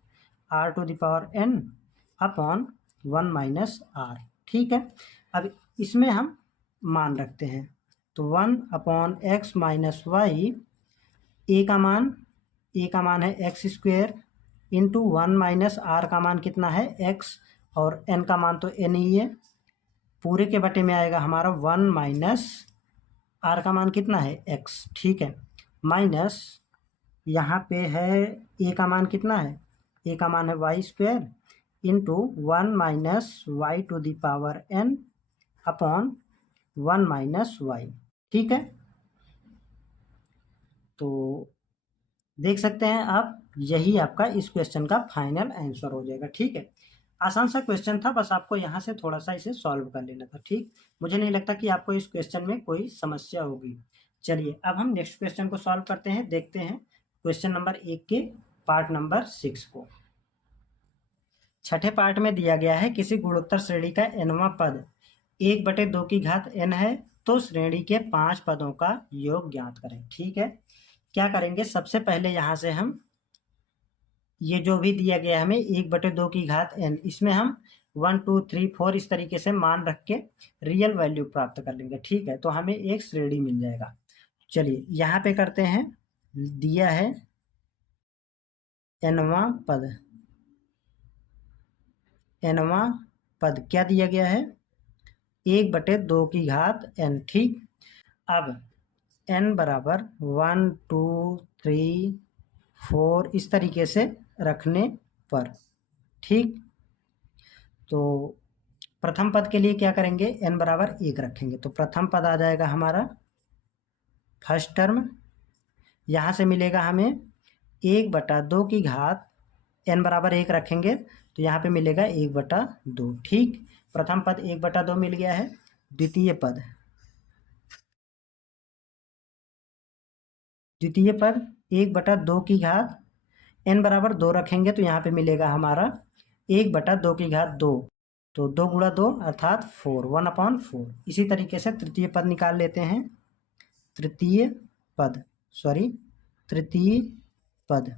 r to the power n upon 1 minus r. ठीक है, अब इसमें हम मान रखते हैं, तो 1 upon x minus y, a का मान है x square into 1 minus r का मान कितना है x, और n का मान तो n ही है, पूरे के बटे में आएगा हमारा 1 माइनस r का मान कितना है x। ठीक है, माइनस यहाँ पे है a का मान कितना है, a का मान है y square into 1 minus y to the power n upon 1 minus y. ठीक है, तो देख सकते हैं आप, यही आपका इस क्वेश्चन का फाइनल आंसर हो जाएगा। ठीक है, आसान सा क्वेश्चन था, बस आपको यहाँ से थोड़ा सा इसे सॉल्व कर लेना था। ठीक, मुझे नहीं लगता कि आपको इस क्वेश्चन में कोई समस्या होगी। चलिए अब हम नेक्स्ट क्वेश्चन को सॉल्व करते हैं, देखते हैं क्वेश्चन नंबर 1 के पार्ट नंबर 6 को। छठे पार्ट में दिया गया है, किसी गुणोत्तर श्रेणी का nवां पद 1/2 की घात n है, तो श्रेणी के 5 पदों का योग ज्ञात करें। ठीक है, क्या करेंगे, सबसे पहले यहाँ से हम ये जो भी दिया गया हमें 1/2 की घात n, इसमें हम 1 2 3 4 इस तरीके से मान रख के रियल वैल्यू प्राप्त कर लेंगे। ठीक है, तो हमें एक श्रेणी मिल जाएगा। चलिए यहाँ पे करते हैं, दिया है nवां पद क्या दिया गया है, 1/2 की घात n। ठीक, अब n बराबर 1 2 3 4 इस तरीके से रखने पर, ठीक, तो प्रथम पद के लिए क्या करेंगे, n बराबर 1 रखेंगे, तो प्रथम पद आ जाएगा हमारा फर्स्ट टर्म, यहाँ से मिलेगा हमें 1/2 की घात n बराबर 1 रखेंगे, तो यहाँ पे मिलेगा 1/2। ठीक, प्रथम पद 1/2 मिल गया है। द्वितीय पद, द्वितीय पद 1/2 की घात n बराबर 2 रखेंगे तो यहाँ पे मिलेगा हमारा 1/2 की घात 2, तो 2 गुणा 2 अर्थात 4, 1/4। इसी तरीके से तृतीय पद निकाल लेते हैं। तृतीय पद, सॉरी तृतीय पद,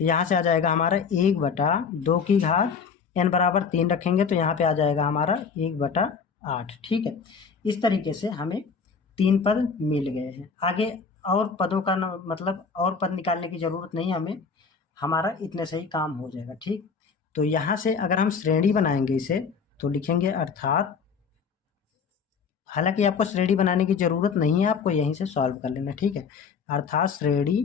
तो यहाँ से आ जाएगा हमारा 1/2 की घात n बराबर 3 रखेंगे तो यहाँ पे आ जाएगा हमारा 1/8। ठीक है, इस तरीके से हमें 3 पद मिल गए हैं। आगे और पदों का मतलब और पद निकालने की ज़रूरत नहीं हमें, हमारा इतने से ही काम हो जाएगा। ठीक, तो यहाँ से अगर हम श्रेणी बनाएंगे इसे तो लिखेंगे अर्थात, हालांकि आपको श्रेणी बनाने की ज़रूरत नहीं है, आपको यहीं से सॉल्व कर लेना। ठीक है, अर्थात श्रेणी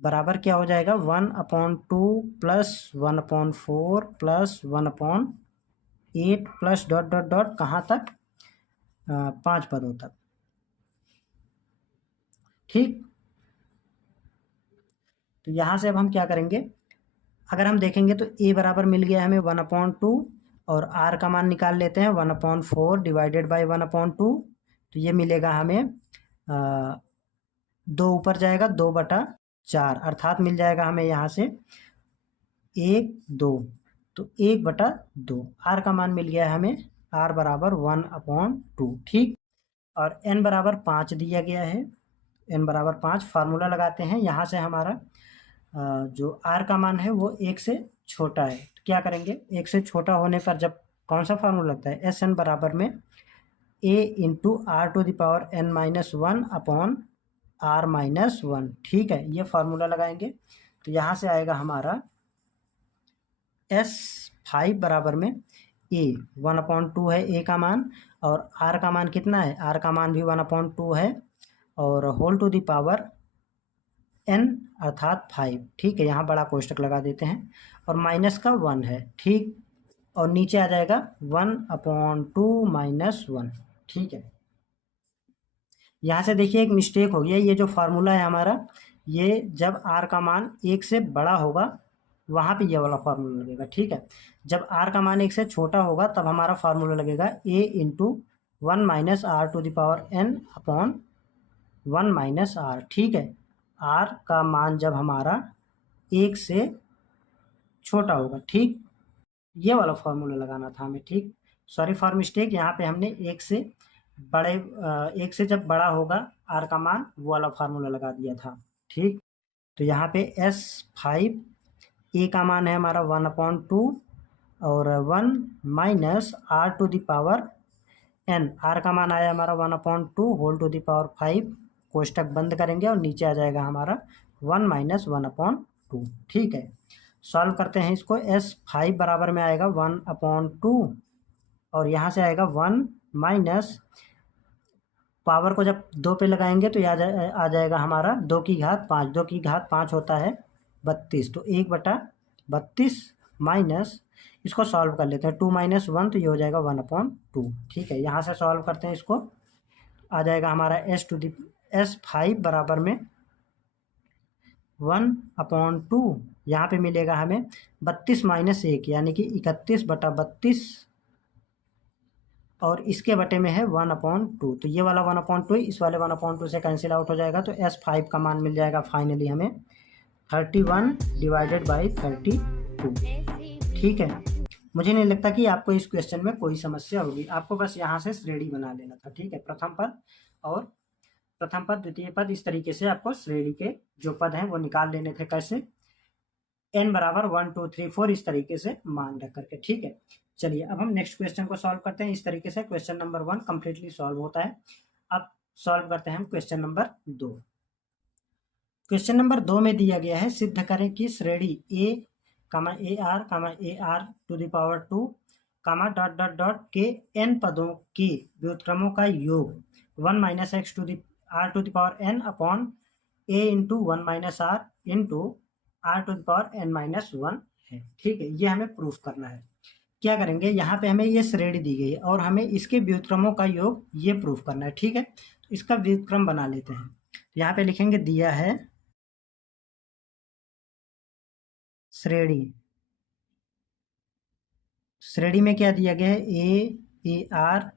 बराबर क्या हो जाएगा 1/2 plus 1/4 plus 1/8 plus dot dot dot कहाँ तक, 5 पदों तक। ठीक, तो यहाँ से अब हम क्या करेंगे, अगर हम देखेंगे तो a बराबर मिल गया हमें 1/2 और r का मान निकाल लेते हैं 1/4 डिवाइडेड बाई 1/2, तो ये मिलेगा हमें 2 ऊपर जाएगा 2/4 अर्थात मिल जाएगा हमें यहाँ से 1 2, तो 1/2 r का मान मिल गया है हमें, r बराबर 1/2। ठीक, और n बराबर 5 दिया गया है, n बराबर 5 फार्मूला लगाते हैं। यहाँ से हमारा जो r का मान है वो 1 से छोटा है, तो क्या करेंगे 1 से छोटा होने पर जब कौन सा फार्मूला लगता है, एस एन बराबर में a into r to the power n-1 upon r-1। ठीक है, ये फार्मूला लगाएंगे तो यहाँ से आएगा हमारा S5 बराबर में a 1/2 है a का मान, और r का मान कितना है, r का मान भी 1/2 है, और whole to the power n अर्थात 5। ठीक है, यहाँ बड़ा कोष्टक लगा देते हैं, और माइनस का 1 है। ठीक, और नीचे आ जाएगा 1/2 माइनस 1। ठीक है, यहाँ से देखिए एक मिस्टेक हो गया, ये जो फार्मूला है हमारा, ये जब r का मान 1 से बड़ा होगा वहाँ पे ये वाला फार्मूला लगेगा। ठीक है, जब r का मान 1 से छोटा होगा तब हमारा फार्मूला लगेगा a into 1 minus r to the power n upon 1 minus r. ठीक है, r का मान जब हमारा 1 से छोटा होगा। ठीक, ये वाला फार्मूला लगाना था हमें। ठीक, सॉरी फॉर मिस्टेक, यहाँ पे हमने 1 से बड़े 1 से जब बड़ा होगा r का मान वो वाला फार्मूला लगा दिया था। ठीक, तो यहाँ पे S5 a का मान है हमारा 1/2 और 1 minus r to the power n, r का मान आया हमारा 1/2 होल टू द पावर 5, कोष्टक बंद करेंगे और नीचे आ जाएगा हमारा 1 माइनस 1/2। ठीक है, सॉल्व करते हैं इसको, S5 बराबर में आएगा 1/2 और यहाँ से आएगा 1 माइनस, पावर को जब 2 पे लगाएंगे तो आ जाएगा हमारा 2 की घात 5, 2 की घात 5 होता है 32, तो 1/32 माइनस, इसको सॉल्व कर लेते हैं 2 माइनस 1, तो ये हो जाएगा 1/2। ठीक है, यहाँ से सॉल्व करते हैं इसको, आ जाएगा हमारा S5 बराबर में 1/2, यहाँ पे मिलेगा हमें 32 माइनस 1 यानी कि 31/32, और इसके बटे में है 1/2, तो ये वाला 1/2 इस वाले 1/2 से कैंसिल आउट हो जाएगा, तो S5 का मान मिल जाएगा फाइनली हमें 31 डिवाइडेड बाई 32। ठीक है, मुझे नहीं लगता कि आपको इस क्वेश्चन में कोई समस्या होगी, आपको बस यहाँ से श्रेणी बना लेना था। ठीक है, प्रथम पद और प्रथम पद द्वितीय पद, इस तरीके से आपको श्रेणी के जो पद हैं वो निकाल लेने थे। कैसे, n बराबर 1 2 3 4 इस तरीके से मान रख करके। ठीक है, चलिए अब हम नेक्स्ट क्वेश्चन को सॉल्व करते हैं। इस तरीके से क्वेश्चन नंबर 1 कंप्लीटली सॉल्व होता है। अब सॉल्व करते हैं हम क्वेश्चन नंबर 2। क्वेश्चन नंबर 2 में दिया गया है, सिद्ध करें कि श्रेणी a AR to the power 2 dot dot dot के n पदों के व्युत्क्रमों का योग 1 minus x to the power n upon a into 1 minus r into r to the power n-1 है। ठीक है, ये हमें प्रूफ करना है। क्या करेंगे, यहाँ पे हमें ये श्रेणी दी गई है और हमें इसके व्युत्क्रमों का योग ये प्रूफ करना है। ठीक है, तो इसका व्युत्क्रम बना लेते हैं। यहाँ पे लिखेंगे दिया है श्रेणी, श्रेणी में क्या दिया गया है, a r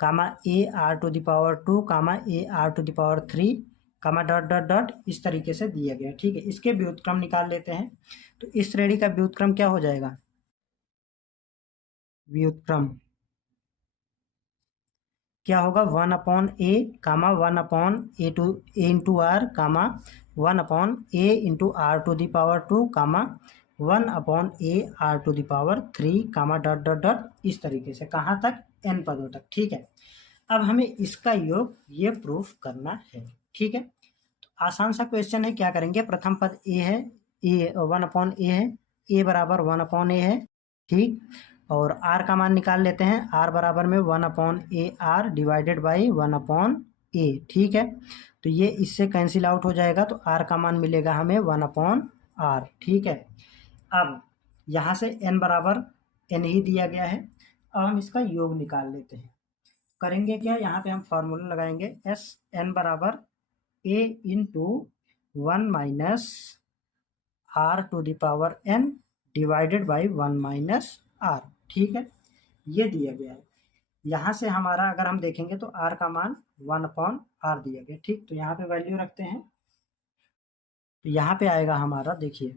comma a r to the power 2 comma a r to the power 3 comma dot dot dot इस तरीके से दिया गया। ठीक है, इसके व्युत्क्रम निकाल लेते हैं। तो इस श्रेणी का व्युत्क्रम क्या हो जाएगा? व्युत्क्रम क्या होगा? 1/a comma 1/a to a into r comma 1/a into r to the power 2 comma 1/a r to the power 3 comma dot dot dot इस तरीके से, कहाँ तक? n पदों तक। ठीक है, अब हमें इसका योग ये प्रूफ करना है। ठीक है, तो आसान सा क्वेश्चन है। क्या करेंगे? प्रथम पद a है, a 1/a है, a बराबर 1/a है। ठीक, और r का मान निकाल लेते हैं। r बराबर में 1/a r divided by 1/a। ठीक है, तो ये इससे कैंसिल आउट हो जाएगा, तो r का मान मिलेगा हमें 1/r। ठीक है, अब यहाँ से n बराबर n ही दिया गया है। अब हम इसका योग निकाल लेते हैं। करेंगे क्या? यहाँ पे हम फॉर्मूला लगाएंगे, एस n बराबर a into 1 minus r to the power n divided by 1 minus r। ठीक है, ये दिया गया है। यहाँ से हमारा अगर हम देखेंगे तो r का मान 1/r दिया गया। ठीक, तो यहाँ पे वैल्यू रखते हैं। तो यहाँ पे आएगा हमारा, देखिए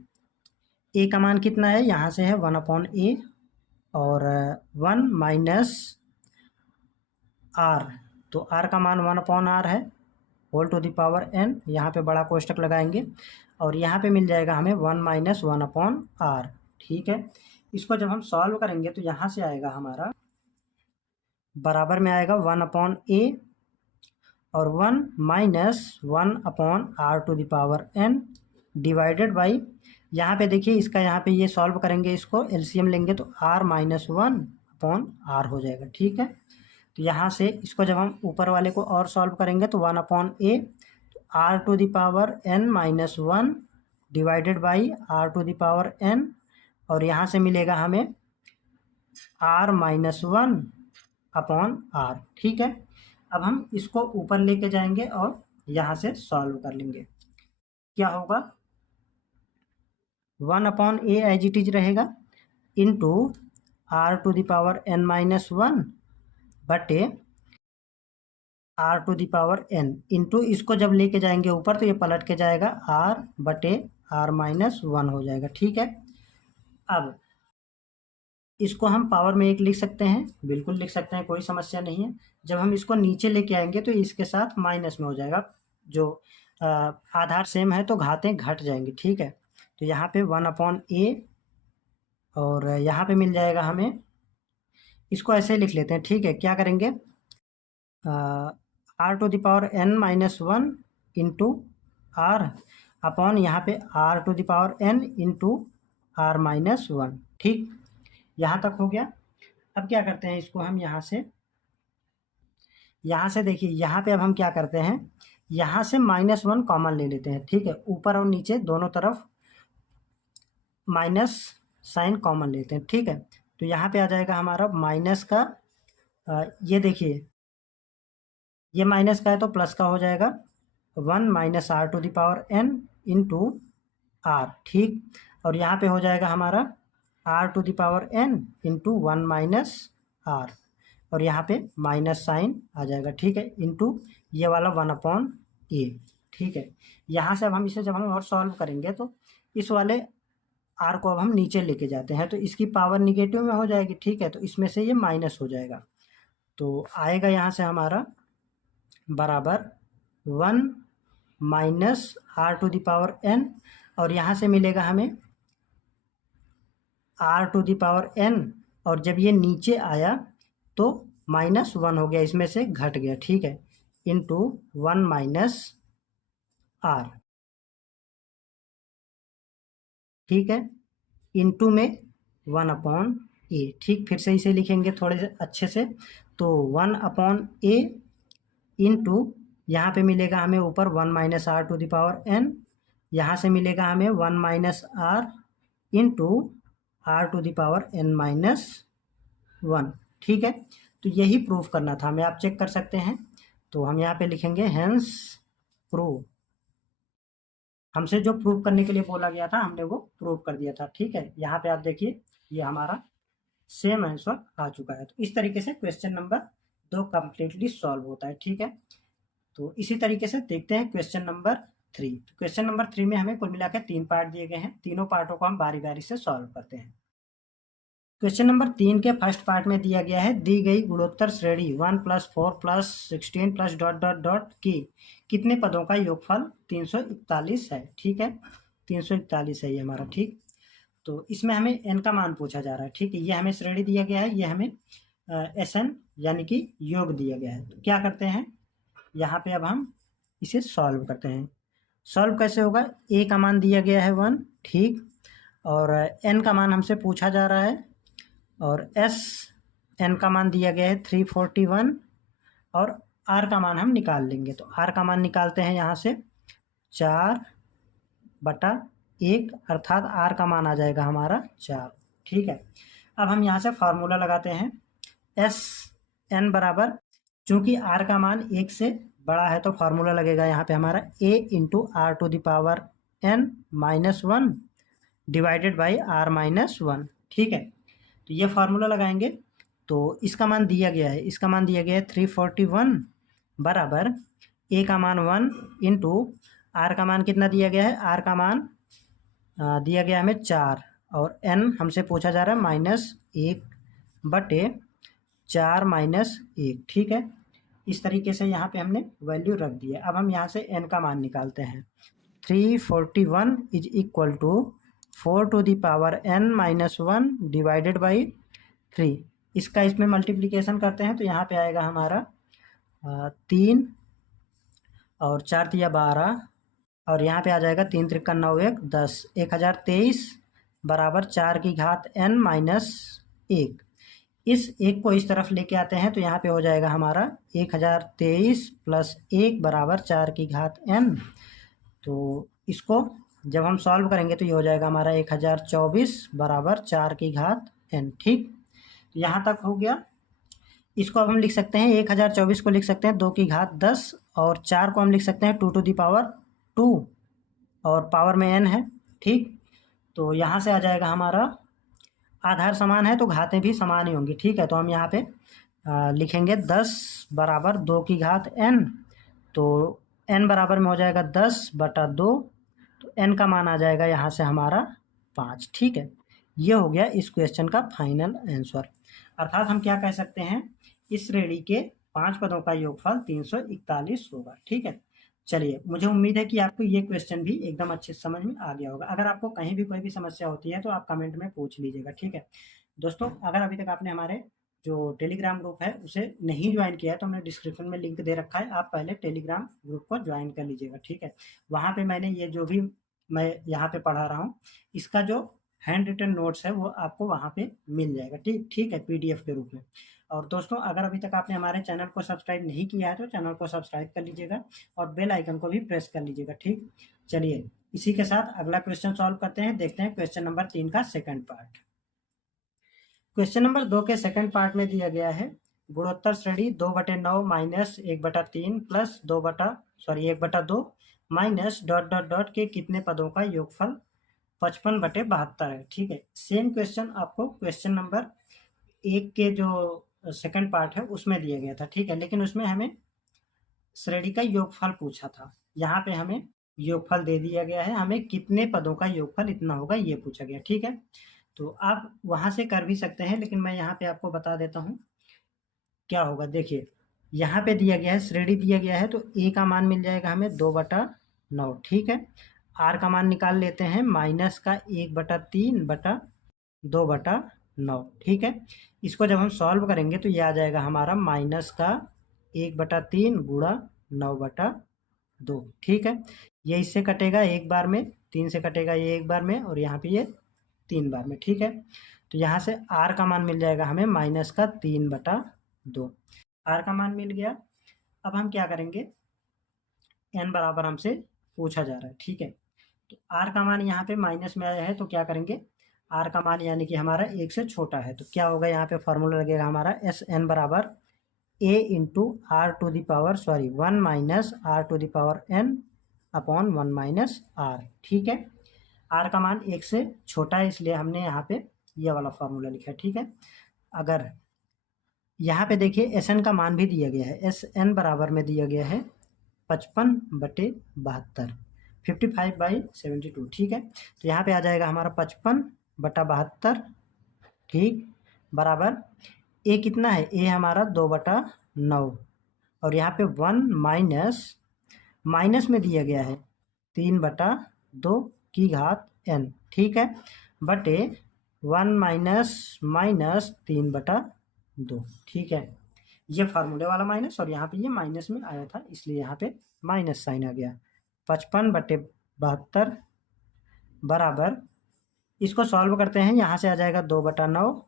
a का मान कितना है? यहाँ से है 1/a और 1 माइनस r, तो r का मान 1/r है, whole to the power n। यहाँ पे बड़ा कोष्टक लगाएंगे और यहाँ पे मिल जाएगा हमें 1 माइनस 1/r। ठीक है, इसको जब हम सॉल्व करेंगे तो यहाँ से आएगा हमारा बराबर में आएगा 1/a और 1 minus 1/r to the power n divided by, यहाँ पे देखिए इसका, यहाँ पे ये सॉल्व करेंगे, इसको एलसीएम लेंगे तो r माइनस 1/r हो जाएगा। ठीक है, तो यहाँ से इसको जब हम ऊपर वाले को और सॉल्व करेंगे तो 1/a r to the power n minus 1 divided by r to the power n, और यहाँ से मिलेगा हमें r माइनस 1/r। ठीक है, अब हम इसको ऊपर लेके जाएंगे और यहाँ से सॉल्व कर लेंगे। क्या होगा? 1/a एज इट इज रहेगा into r to the power n minus 1 बटे r to the power n into, इसको जब लेके जाएंगे ऊपर तो ये पलट के जाएगा r बटे r माइनस 1 हो जाएगा। ठीक है, अब इसको हम पावर में 1 लिख सकते हैं, बिल्कुल लिख सकते हैं, कोई समस्या नहीं है। जब हम इसको नीचे लेके आएंगे तो इसके साथ माइनस में हो जाएगा, जो आधार सेम है तो घातें घट जाएंगी। ठीक है, तो यहाँ पे 1/a और यहाँ पे मिल जाएगा हमें, इसको ऐसे लिख लेते हैं। ठीक है, क्या करेंगे? r to the power n minus 1 into r upon यहाँ पे r to the power n into r minus 1। ठीक, यहाँ तक हो गया। अब क्या करते हैं, इसको हम यहाँ से देखिए, यहाँ पे अब हम क्या करते हैं, यहाँ से -1 कॉमन ले लेते हैं। ठीक है, ऊपर और नीचे दोनों तरफ माइनस साइन कॉमन लेते हैं। ठीक है, तो यहाँ पे आ जाएगा हमारा माइनस का, ये देखिए ये माइनस का है तो प्लस का हो जाएगा, 1 minus r to the power n into r. ठीक, और यहाँ पे हो जाएगा हमारा r to the power n into 1 minus r, और यहाँ पे माइनस साइन आ जाएगा। ठीक है, इंटू ये वाला 1/a। ठीक है, यहाँ से अब हम इसे जब हम और सॉल्व करेंगे तो इस वाले r को अब हम नीचे लेके जाते हैं तो इसकी पावर निगेटिव में हो जाएगी। ठीक है, तो इसमें से ये माइनस हो जाएगा, तो आएगा यहाँ से हमारा बराबर 1 minus r to the power n, और यहाँ से मिलेगा हमें r to the power n, और जब ये नीचे आया तो -1 हो गया, इसमें से घट गया। ठीक है, इंटू 1 माइनस r। ठीक है, इंटू में 1/a। ठीक, फिर से इसे लिखेंगे थोड़े से अच्छे से, तो 1/a इंटू यहाँ पे मिलेगा हमें ऊपर 1 minus r to the power n, यहाँ से मिलेगा हमें 1 minus r into r to the power n minus 1। ठीक है, तो यही प्रूफ करना था हमें, आप चेक कर सकते हैं। तो हम यहाँ पे लिखेंगे हेंस प्रूव, हमसे जो प्रूफ करने के लिए बोला गया था हमने वो प्रूफ कर दिया था। ठीक है, यहाँ पे आप देखिए ये हमारा सेम आंसर आ चुका है। तो इस तरीके से क्वेश्चन नंबर 2 कम्प्लीटली सॉल्व होता है। ठीक है, तो इसी तरीके से देखते हैं क्वेश्चन नंबर 3। तो क्वेश्चन नंबर 3 में हमें कुल मिलाकर 3 पार्ट दिए गए हैं, तीनों पार्टों को हम बारी बारी से सॉल्व करते हैं। क्वेश्चन नंबर 3 के फर्स्ट पार्ट में दिया गया है, दी गई गुणोत्तर श्रेणी 1 + 4 + 16 + डॉट डॉट डॉट की कितने पदों का योगफल 341 है। ठीक है, 341 है ये हमारा। ठीक, तो इसमें हमें n का मान पूछा जा रहा है। ठीक है, ये हमें श्रेणी दिया गया है, ये हमें SN यानी कि योग दिया गया है। तो क्या करते हैं, यहाँ पे अब हम इसे सॉल्व करते हैं। सॉल्व कैसे होगा, a का मान दिया गया है 1, ठीक, और n का मान हमसे पूछा जा रहा है, और n का मान दिया गया है 341, और r का मान हम निकाल लेंगे। तो r का मान निकालते हैं यहाँ से 4/1, अर्थात r का मान आ जाएगा हमारा 4। ठीक है, अब हम यहाँ से फार्मूला लगाते हैं। SN बराबर, चूंकि r का मान 1 से बड़ा है तो फार्मूला लगेगा यहाँ पे हमारा a × r⁴ n-1 divided by r-1। ठीक है, तो ये फार्मूला लगाएंगे। तो इसका मान दिया गया है, इसका मान दिया गया है 341 बराबर a का मान 1 इंटू r का मान कितना दिया गया है, r का मान दिया गया हमें 4, और n हमसे पूछा जा रहा है -1/4-1। ठीक है, इस तरीके से यहाँ पे हमने वैल्यू रख दी है। अब हम यहाँ से n का मान निकालते हैं। 341 = 4⁴ n-1 डिवाइडेड बाई 3। इसका इसमें मल्टीप्लिकेशन करते हैं तो यहाँ पे आएगा हमारा 3 और 4 × 12, और यहाँ पे आ जाएगा 3 × 3 = 9, 1 10, 1023 बराबर 4 की घात n-1। इस एक को इस तरफ लेके आते हैं तो यहाँ पे हो जाएगा हमारा 1023 + 1 बराबर 4 की घात n। तो इसको जब हम सॉल्व करेंगे तो ये हो जाएगा हमारा 1024 बराबर 4 की घात n। ठीक, तो यहाँ तक हो गया। इसको अब हम लिख सकते हैं, 1024 को लिख सकते हैं 2 की घात 10, और 4 को हम लिख सकते हैं 2⁴, और पावर में n है। ठीक, तो यहाँ से आ जाएगा हमारा, आधार समान है तो घातें भी समान ही होंगी। ठीक है, तो हम यहाँ पे लिखेंगे 10 बराबर 2 की घात n, तो n बराबर में हो जाएगा 10/2, तो n का मान आ जाएगा यहाँ से हमारा 5। ठीक है, ये हो गया इस क्वेश्चन का फाइनल आंसर। अर्थात हम क्या कह सकते हैं, इस श्रेणी के 5 पदों का योगफल 341 होगा। ठीक है, चलिए, मुझे उम्मीद है कि आपको ये क्वेश्चन भी एकदम अच्छे से समझ में आ गया होगा। अगर आपको कहीं भी कोई भी समस्या होती है तो आप कमेंट में पूछ लीजिएगा। ठीक है दोस्तों, अगर अभी तक आपने हमारे जो टेलीग्राम ग्रुप है उसे नहीं ज्वाइन किया है तो हमने डिस्क्रिप्शन में लिंक दे रखा है, आप पहले टेलीग्राम ग्रुप को ज्वाइन कर लीजिएगा। ठीक है, वहाँ पे मैंने ये जो भी मैं यहाँ पे पढ़ा रहा हूँ, इसका जो हैंड रिटन नोट्स है वो आपको वहाँ पे मिल जाएगा। ठीक है, PDF के रूप में। और दोस्तों, अगर अभी तक आपने हमारे चैनल को सब्सक्राइब नहीं किया है तो चैनल को सब्सक्राइब कर लीजिएगा, और बेल आइकन को भी प्रेस कर लीजिएगा। ठीक, चलिए, इसी के साथ अगला क्वेश्चन सॉल्व करते हैं। देखते हैं क्वेश्चन नंबर 3 का सेकंड पार्ट। क्वेश्चन नंबर 2 के सेकंड पार्ट में दिया गया है, गुणोत्तर श्रेणी 2/9 - 1/3 plus 1/2 minus dot dot dot के कितने पदों का योगफल 55/72 है। ठीक है, सेम क्वेश्चन आपको क्वेश्चन नंबर 1 के जो सेकंड पार्ट है उसमें दिया गया था। ठीक है, लेकिन उसमें हमें श्रेणी का योगफल पूछा था, यहाँ पे हमें योगफल दे दिया गया है, हमें कितने पदों का योगफल इतना होगा ये पूछा गया। ठीक है, तो आप वहाँ से कर भी सकते हैं, लेकिन मैं यहाँ पे आपको बता देता हूँ क्या होगा। देखिए, यहाँ पे दिया गया है, श्रेणी दिया गया है, तो a का मान मिल जाएगा हमें 2/9। ठीक है, r का मान निकाल लेते हैं, माइनस का 1/3/2/9। ठीक है, इसको जब हम सॉल्व करेंगे तो ये आ जाएगा हमारा माइनस का 1/3 गुणा 9/2। ठीक है, ये इससे कटेगा एक बार में, 3 से कटेगा ये एक बार में, और यहाँ पे ये 3 बार में। ठीक है, तो यहाँ से r का मान मिल जाएगा हमें माइनस का 3/2। r का मान मिल गया। अब हम क्या करेंगे, n बराबर हमसे पूछा जा रहा है। ठीक है, तो r का मान यहाँ पे माइनस में आया है तो क्या करेंगे, r का मान यानी कि हमारा 1 से छोटा है, तो क्या होगा, यहाँ पे फॉर्मूला लगेगा हमारा SN बराबर a into r⁴ 1 minus r⁴n upon 1 minus r। ठीक है, r का मान 1 से छोटा है इसलिए हमने यहाँ पे ये वाला फार्मूला लिखा है, ठीक है। अगर यहाँ पे देखिए एस एन का मान भी दिया गया है, एस एन बराबर में दिया गया है 55/72, 55/72, ठीक है। तो यहाँ पे आ जाएगा हमारा 55/72, ठीक, बराबर ए कितना है, ए हमारा 2/9, और यहाँ पे 1 माइनस में दिया गया है 3/2 की घात n, ठीक है, बटे 1 माइनस 3/2, ठीक है। ये फार्मूले वाला माइनस, और यहाँ पे ये माइनस में आया था इसलिए यहाँ पे माइनस साइन आ गया। 55/72 बराबर, इसको सॉल्व करते हैं, यहाँ से आ जाएगा 2/9,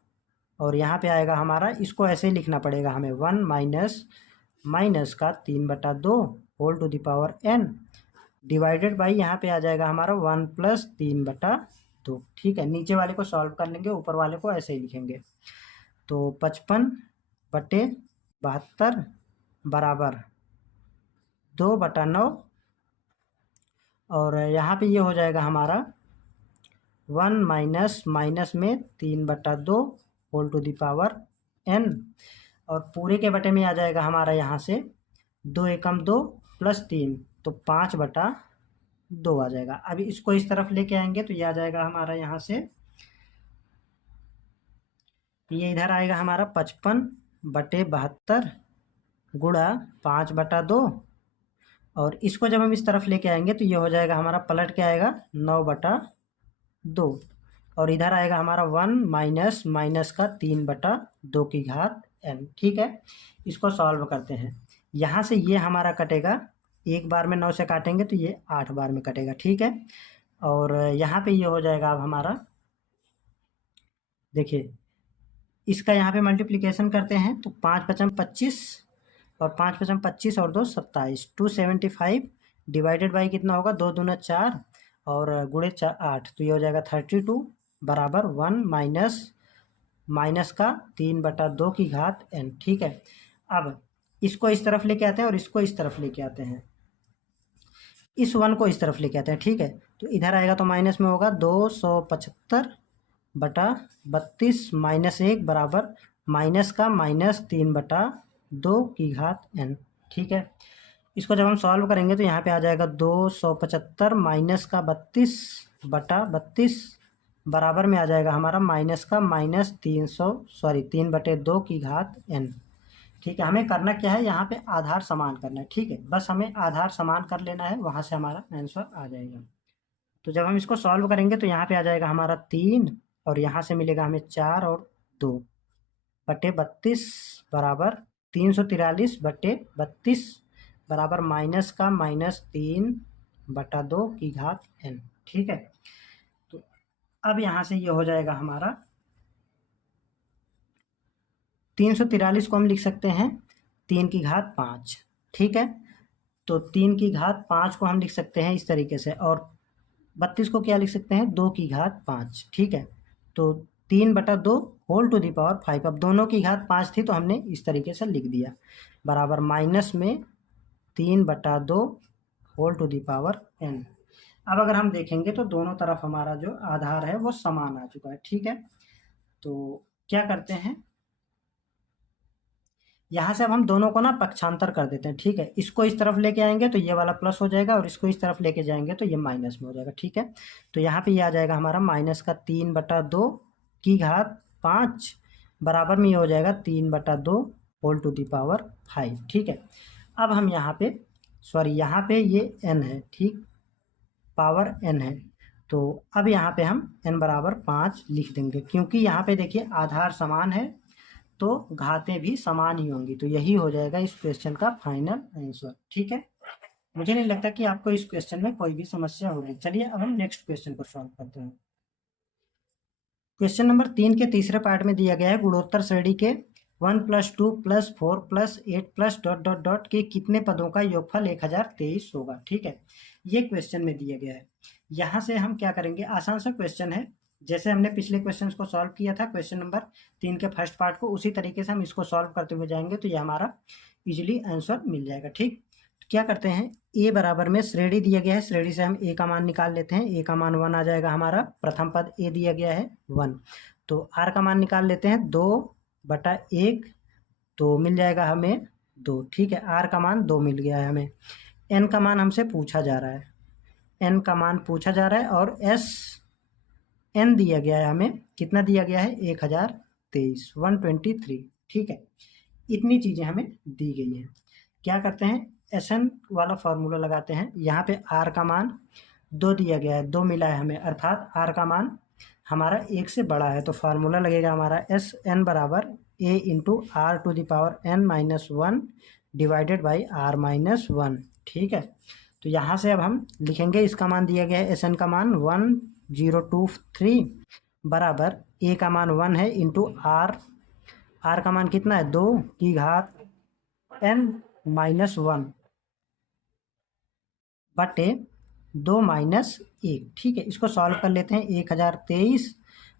और यहाँ पे आएगा हमारा, इसको ऐसे ही लिखना पड़ेगा हमें, 1 माइनस का 3/2 whole to the power n divided by, यहाँ पे आ जाएगा हमारा 1 + 3/2, ठीक है। नीचे वाले को सॉल्व कर लेंगे, ऊपर वाले को ऐसे ही लिखेंगे। तो 55/72 बराबर 2/9, और यहाँ पे ये हो जाएगा हमारा 1 माइनस में 3/2 whole to the power n, और पूरे के बटे में आ जाएगा हमारा यहाँ से 2 एकम 2 + 3, तो 5/2 आ जाएगा। अभी इसको इस तरफ लेके आएंगे तो ये आ जाएगा हमारा यहाँ से, ये इधर आएगा हमारा 55/72 गुणा 5/2, और इसको जब हम इस तरफ लेके आएंगे तो ये हो जाएगा हमारा, पलट के आएगा 9/2, और इधर आएगा हमारा 1 माइनस का 3/2 की घात n, ठीक है। इसको सॉल्व करते हैं, यहाँ से ये हमारा कटेगा, एक बार में 9 से काटेंगे तो ये 8 बार में कटेगा, ठीक है। और यहाँ पे ये हो जाएगा अब हमारा, देखिए इसका यहाँ पे मल्टीप्लिकेशन करते हैं तो 5×5 = 25, और 5×5 = 25 और 2 = 27, 275 डिवाइडेड बाई कितना होगा, 2 दूना 4 और गुणे 8, तो ये हो जाएगा 32 बराबर 1 माइनस का 3/2 की घात n, ठीक है। अब इसको इस तरफ लेके आते हैं और इसको इस तरफ लेके आते हैं, इस 1 को इस तरफ लेके आते हैं, ठीक है। तो इधर आएगा तो माइनस में होगा 275/32 -1 बराबर माइनस का -3/2 की घात n, ठीक है। इसको जब हम सॉल्व करेंगे तो यहाँ पे आ जाएगा 275 माइनस का 32/32 बराबर में आ जाएगा हमारा माइनस का -3/2 की घात n, ठीक है। हमें करना क्या है, यहाँ पे आधार समान करना है, ठीक है, बस हमें आधार समान कर लेना है, वहाँ से हमारा आंसर आ जाएगा। तो जब हम इसको सॉल्व करेंगे तो यहाँ पे आ जाएगा हमारा 3, और यहाँ से मिलेगा हमें 4 और 2 बटे 32 बराबर 343/32 बराबर माइनस का -3/2 की घात n, ठीक है। तो अब यहाँ से ये हो जाएगा हमारा 343 को हम लिख सकते हैं 3 की घात 5, ठीक है। तो 3 की घात 5 को हम लिख सकते हैं इस तरीके से, और 32 को क्या लिख सकते हैं, 2 की घात 5, ठीक है। तो 3/2 होल टू द पावर 5, अब दोनों की घात 5 थी तो हमने इस तरीके से लिख दिया, बराबर माइनस में 3/2 whole to the power n। अब अगर हम देखेंगे तो दोनों तरफ हमारा जो आधार है वो समान आ चुका है, ठीक है। तो क्या करते हैं, यहाँ से अब हम दोनों को ना पक्षांतर कर देते हैं, ठीक है। इसको इस तरफ लेके आएंगे तो ये वाला प्लस हो जाएगा, और इसको इस तरफ लेके जाएंगे तो ये माइनस में हो जाएगा, ठीक है। तो यहाँ पे ये आ जाएगा हमारा माइनस का 3/2 की घात 5 बराबर में ये हो जाएगा 3/2 होल टू द पावर 5, ठीक है। अब हम यहाँ पे यहाँ पे ये n है, ठीक, पावर n है, तो अब यहाँ पे हम n बराबर 5 लिख देंगे, क्योंकि यहाँ पे देखिए आधार समान है तो घातें भी समान ही होंगी, तो यही हो जाएगा इस क्वेश्चन का फाइनल आंसर, ठीक है। मुझे नहीं लगता कि आपको इस क्वेश्चन में कोई भी समस्या होगी। चलिए अब हम नेक्स्ट क्वेश्चन को सॉल्व करते हैं। क्वेश्चन नंबर 3 के तीसरे पार्ट में दिया गया है गुणोत्तर श्रेणी के 1 + 2 + 4 + 8 + ... के कितने पदों का योगफल 1023 होगा, ठीक है। ये क्वेश्चन में दिया गया है। यहाँ से हम क्या करेंगे, आसान सा क्वेश्चन है, जैसे हमने पिछले क्वेश्चन को सॉल्व किया था क्वेश्चन नंबर 3 के फर्स्ट पार्ट को, उसी तरीके से हम इसको सॉल्व करते हुए जाएंगे तो ये हमारा इजीली आंसर मिल जाएगा, ठीक। तो क्या करते हैं, a बराबर में श्रेणी दिया गया है, श्रेणी से हम a का मान निकाल लेते हैं, a का मान 1 आ जाएगा हमारा, प्रथम पद a दिया गया है 1, तो आर का मान निकाल लेते हैं 2/1, तो मिल जाएगा हमें 2। ठीक है, आर का मान 2 मिल गया है हमें। एन का मान हमसे पूछा जा रहा है, एन का मान पूछा जा रहा है और एस एन दिया गया है हमें, कितना दिया गया है 1023, 123। ठीक है, इतनी चीज़ें हमें दी गई हैं। क्या करते हैं, एस एन वाला फार्मूला लगाते हैं। यहाँ पे आर का मान 2 दिया गया है, 2 मिला है हमें, अर्थात आर का मान हमारा 1 से बड़ा है, तो फार्मूला लगेगा हमारा एस एन बराबर a into r to the power n minus 1 divided by r minus 1। ठीक है, तो यहाँ से अब हम लिखेंगे, इसका मान दिया गया है एस एन का मान 1023 बराबर ए का मान 1 है इंटू आर, आर का मान कितना है 2 की घात एन माइनस 1 बटे 2 माइनस 1। ठीक है, इसको सॉल्व कर लेते हैं। 1023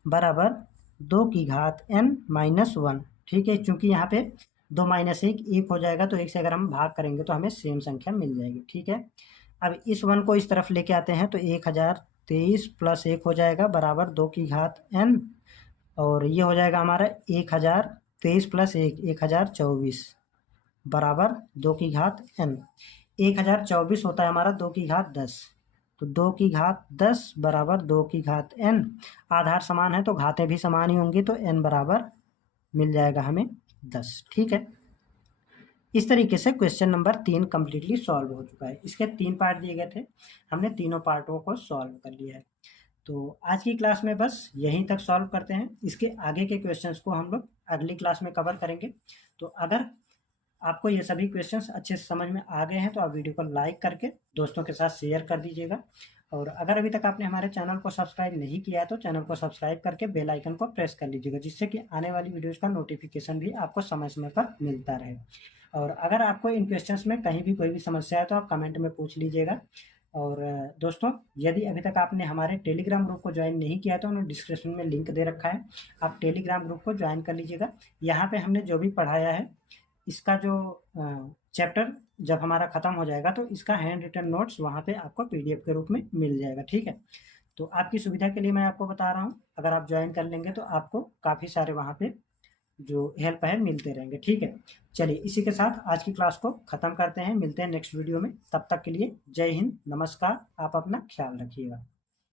बराबर 2 की घात n माइनस 1। ठीक है, चूंकि यहाँ पे 2 माइनस 1 हो जाएगा, तो 1 से अगर हम भाग करेंगे तो हमें सेम संख्या मिल जाएगी। ठीक है, अब इस 1 को इस तरफ लेके आते हैं, तो 1023 प्लस 1 हो जाएगा बराबर 2 की घात n, और ये हो जाएगा हमारा 1023 प्लस 1 1024 बराबर 2 की घात n। 1024 होता है हमारा 2 की घात 10, तो 2 की घात 10 बराबर 2 की घात n। आधार समान है तो घातें भी समान ही होंगी, तो n बराबर मिल जाएगा हमें 10। ठीक है, इस तरीके से क्वेश्चन नंबर 3 कम्प्लीटली सॉल्व हो चुका है। इसके 3 पार्ट दिए गए थे, हमने तीनों पार्टों को सॉल्व कर लिया है। तो आज की क्लास में बस यहीं तक सॉल्व करते हैं, इसके आगे के क्वेश्चंस को हम लोग अगली क्लास में कवर करेंगे। तो अगर आपको ये सभी क्वेश्चंस अच्छे से समझ में आ गए हैं तो आप वीडियो को लाइक करके दोस्तों के साथ शेयर कर दीजिएगा, और अगर अभी तक आपने हमारे चैनल को सब्सक्राइब नहीं किया है तो चैनल को सब्सक्राइब करके बेल आइकन को प्रेस कर लीजिएगा, जिससे कि आने वाली वीडियोज़ का नोटिफिकेशन भी आपको समय समय पर मिलता रहे। और अगर आपको इन क्वेश्चंस में कहीं भी कोई भी समस्या है तो आप कमेंट में पूछ लीजिएगा। और दोस्तों, यदि अभी तक आपने हमारे टेलीग्राम ग्रुप को ज्वाइन नहीं किया तो उन्होंने डिस्क्रिप्शन में लिंक दे रखा है, आप टेलीग्राम ग्रुप को ज्वाइन कर लीजिएगा। यहाँ पे हमने जो भी पढ़ाया है, इसका जो चैप्टर जब हमारा ख़त्म हो जाएगा तो इसका हैंड रिटन नोट्स वहाँ पे आपको पीडीएफ के रूप में मिल जाएगा। ठीक है, तो आपकी सुविधा के लिए मैं आपको बता रहा हूँ, अगर आप ज्वाइन कर लेंगे तो आपको काफ़ी सारे वहाँ पे जो हेल्प है मिलते रहेंगे। ठीक है, चलिए इसी के साथ आज की क्लास को ख़त्म करते हैं, मिलते हैं नेक्स्ट वीडियो में। तब तक के लिए जय हिंद, नमस्कार, आप अपना ख्याल रखिएगा।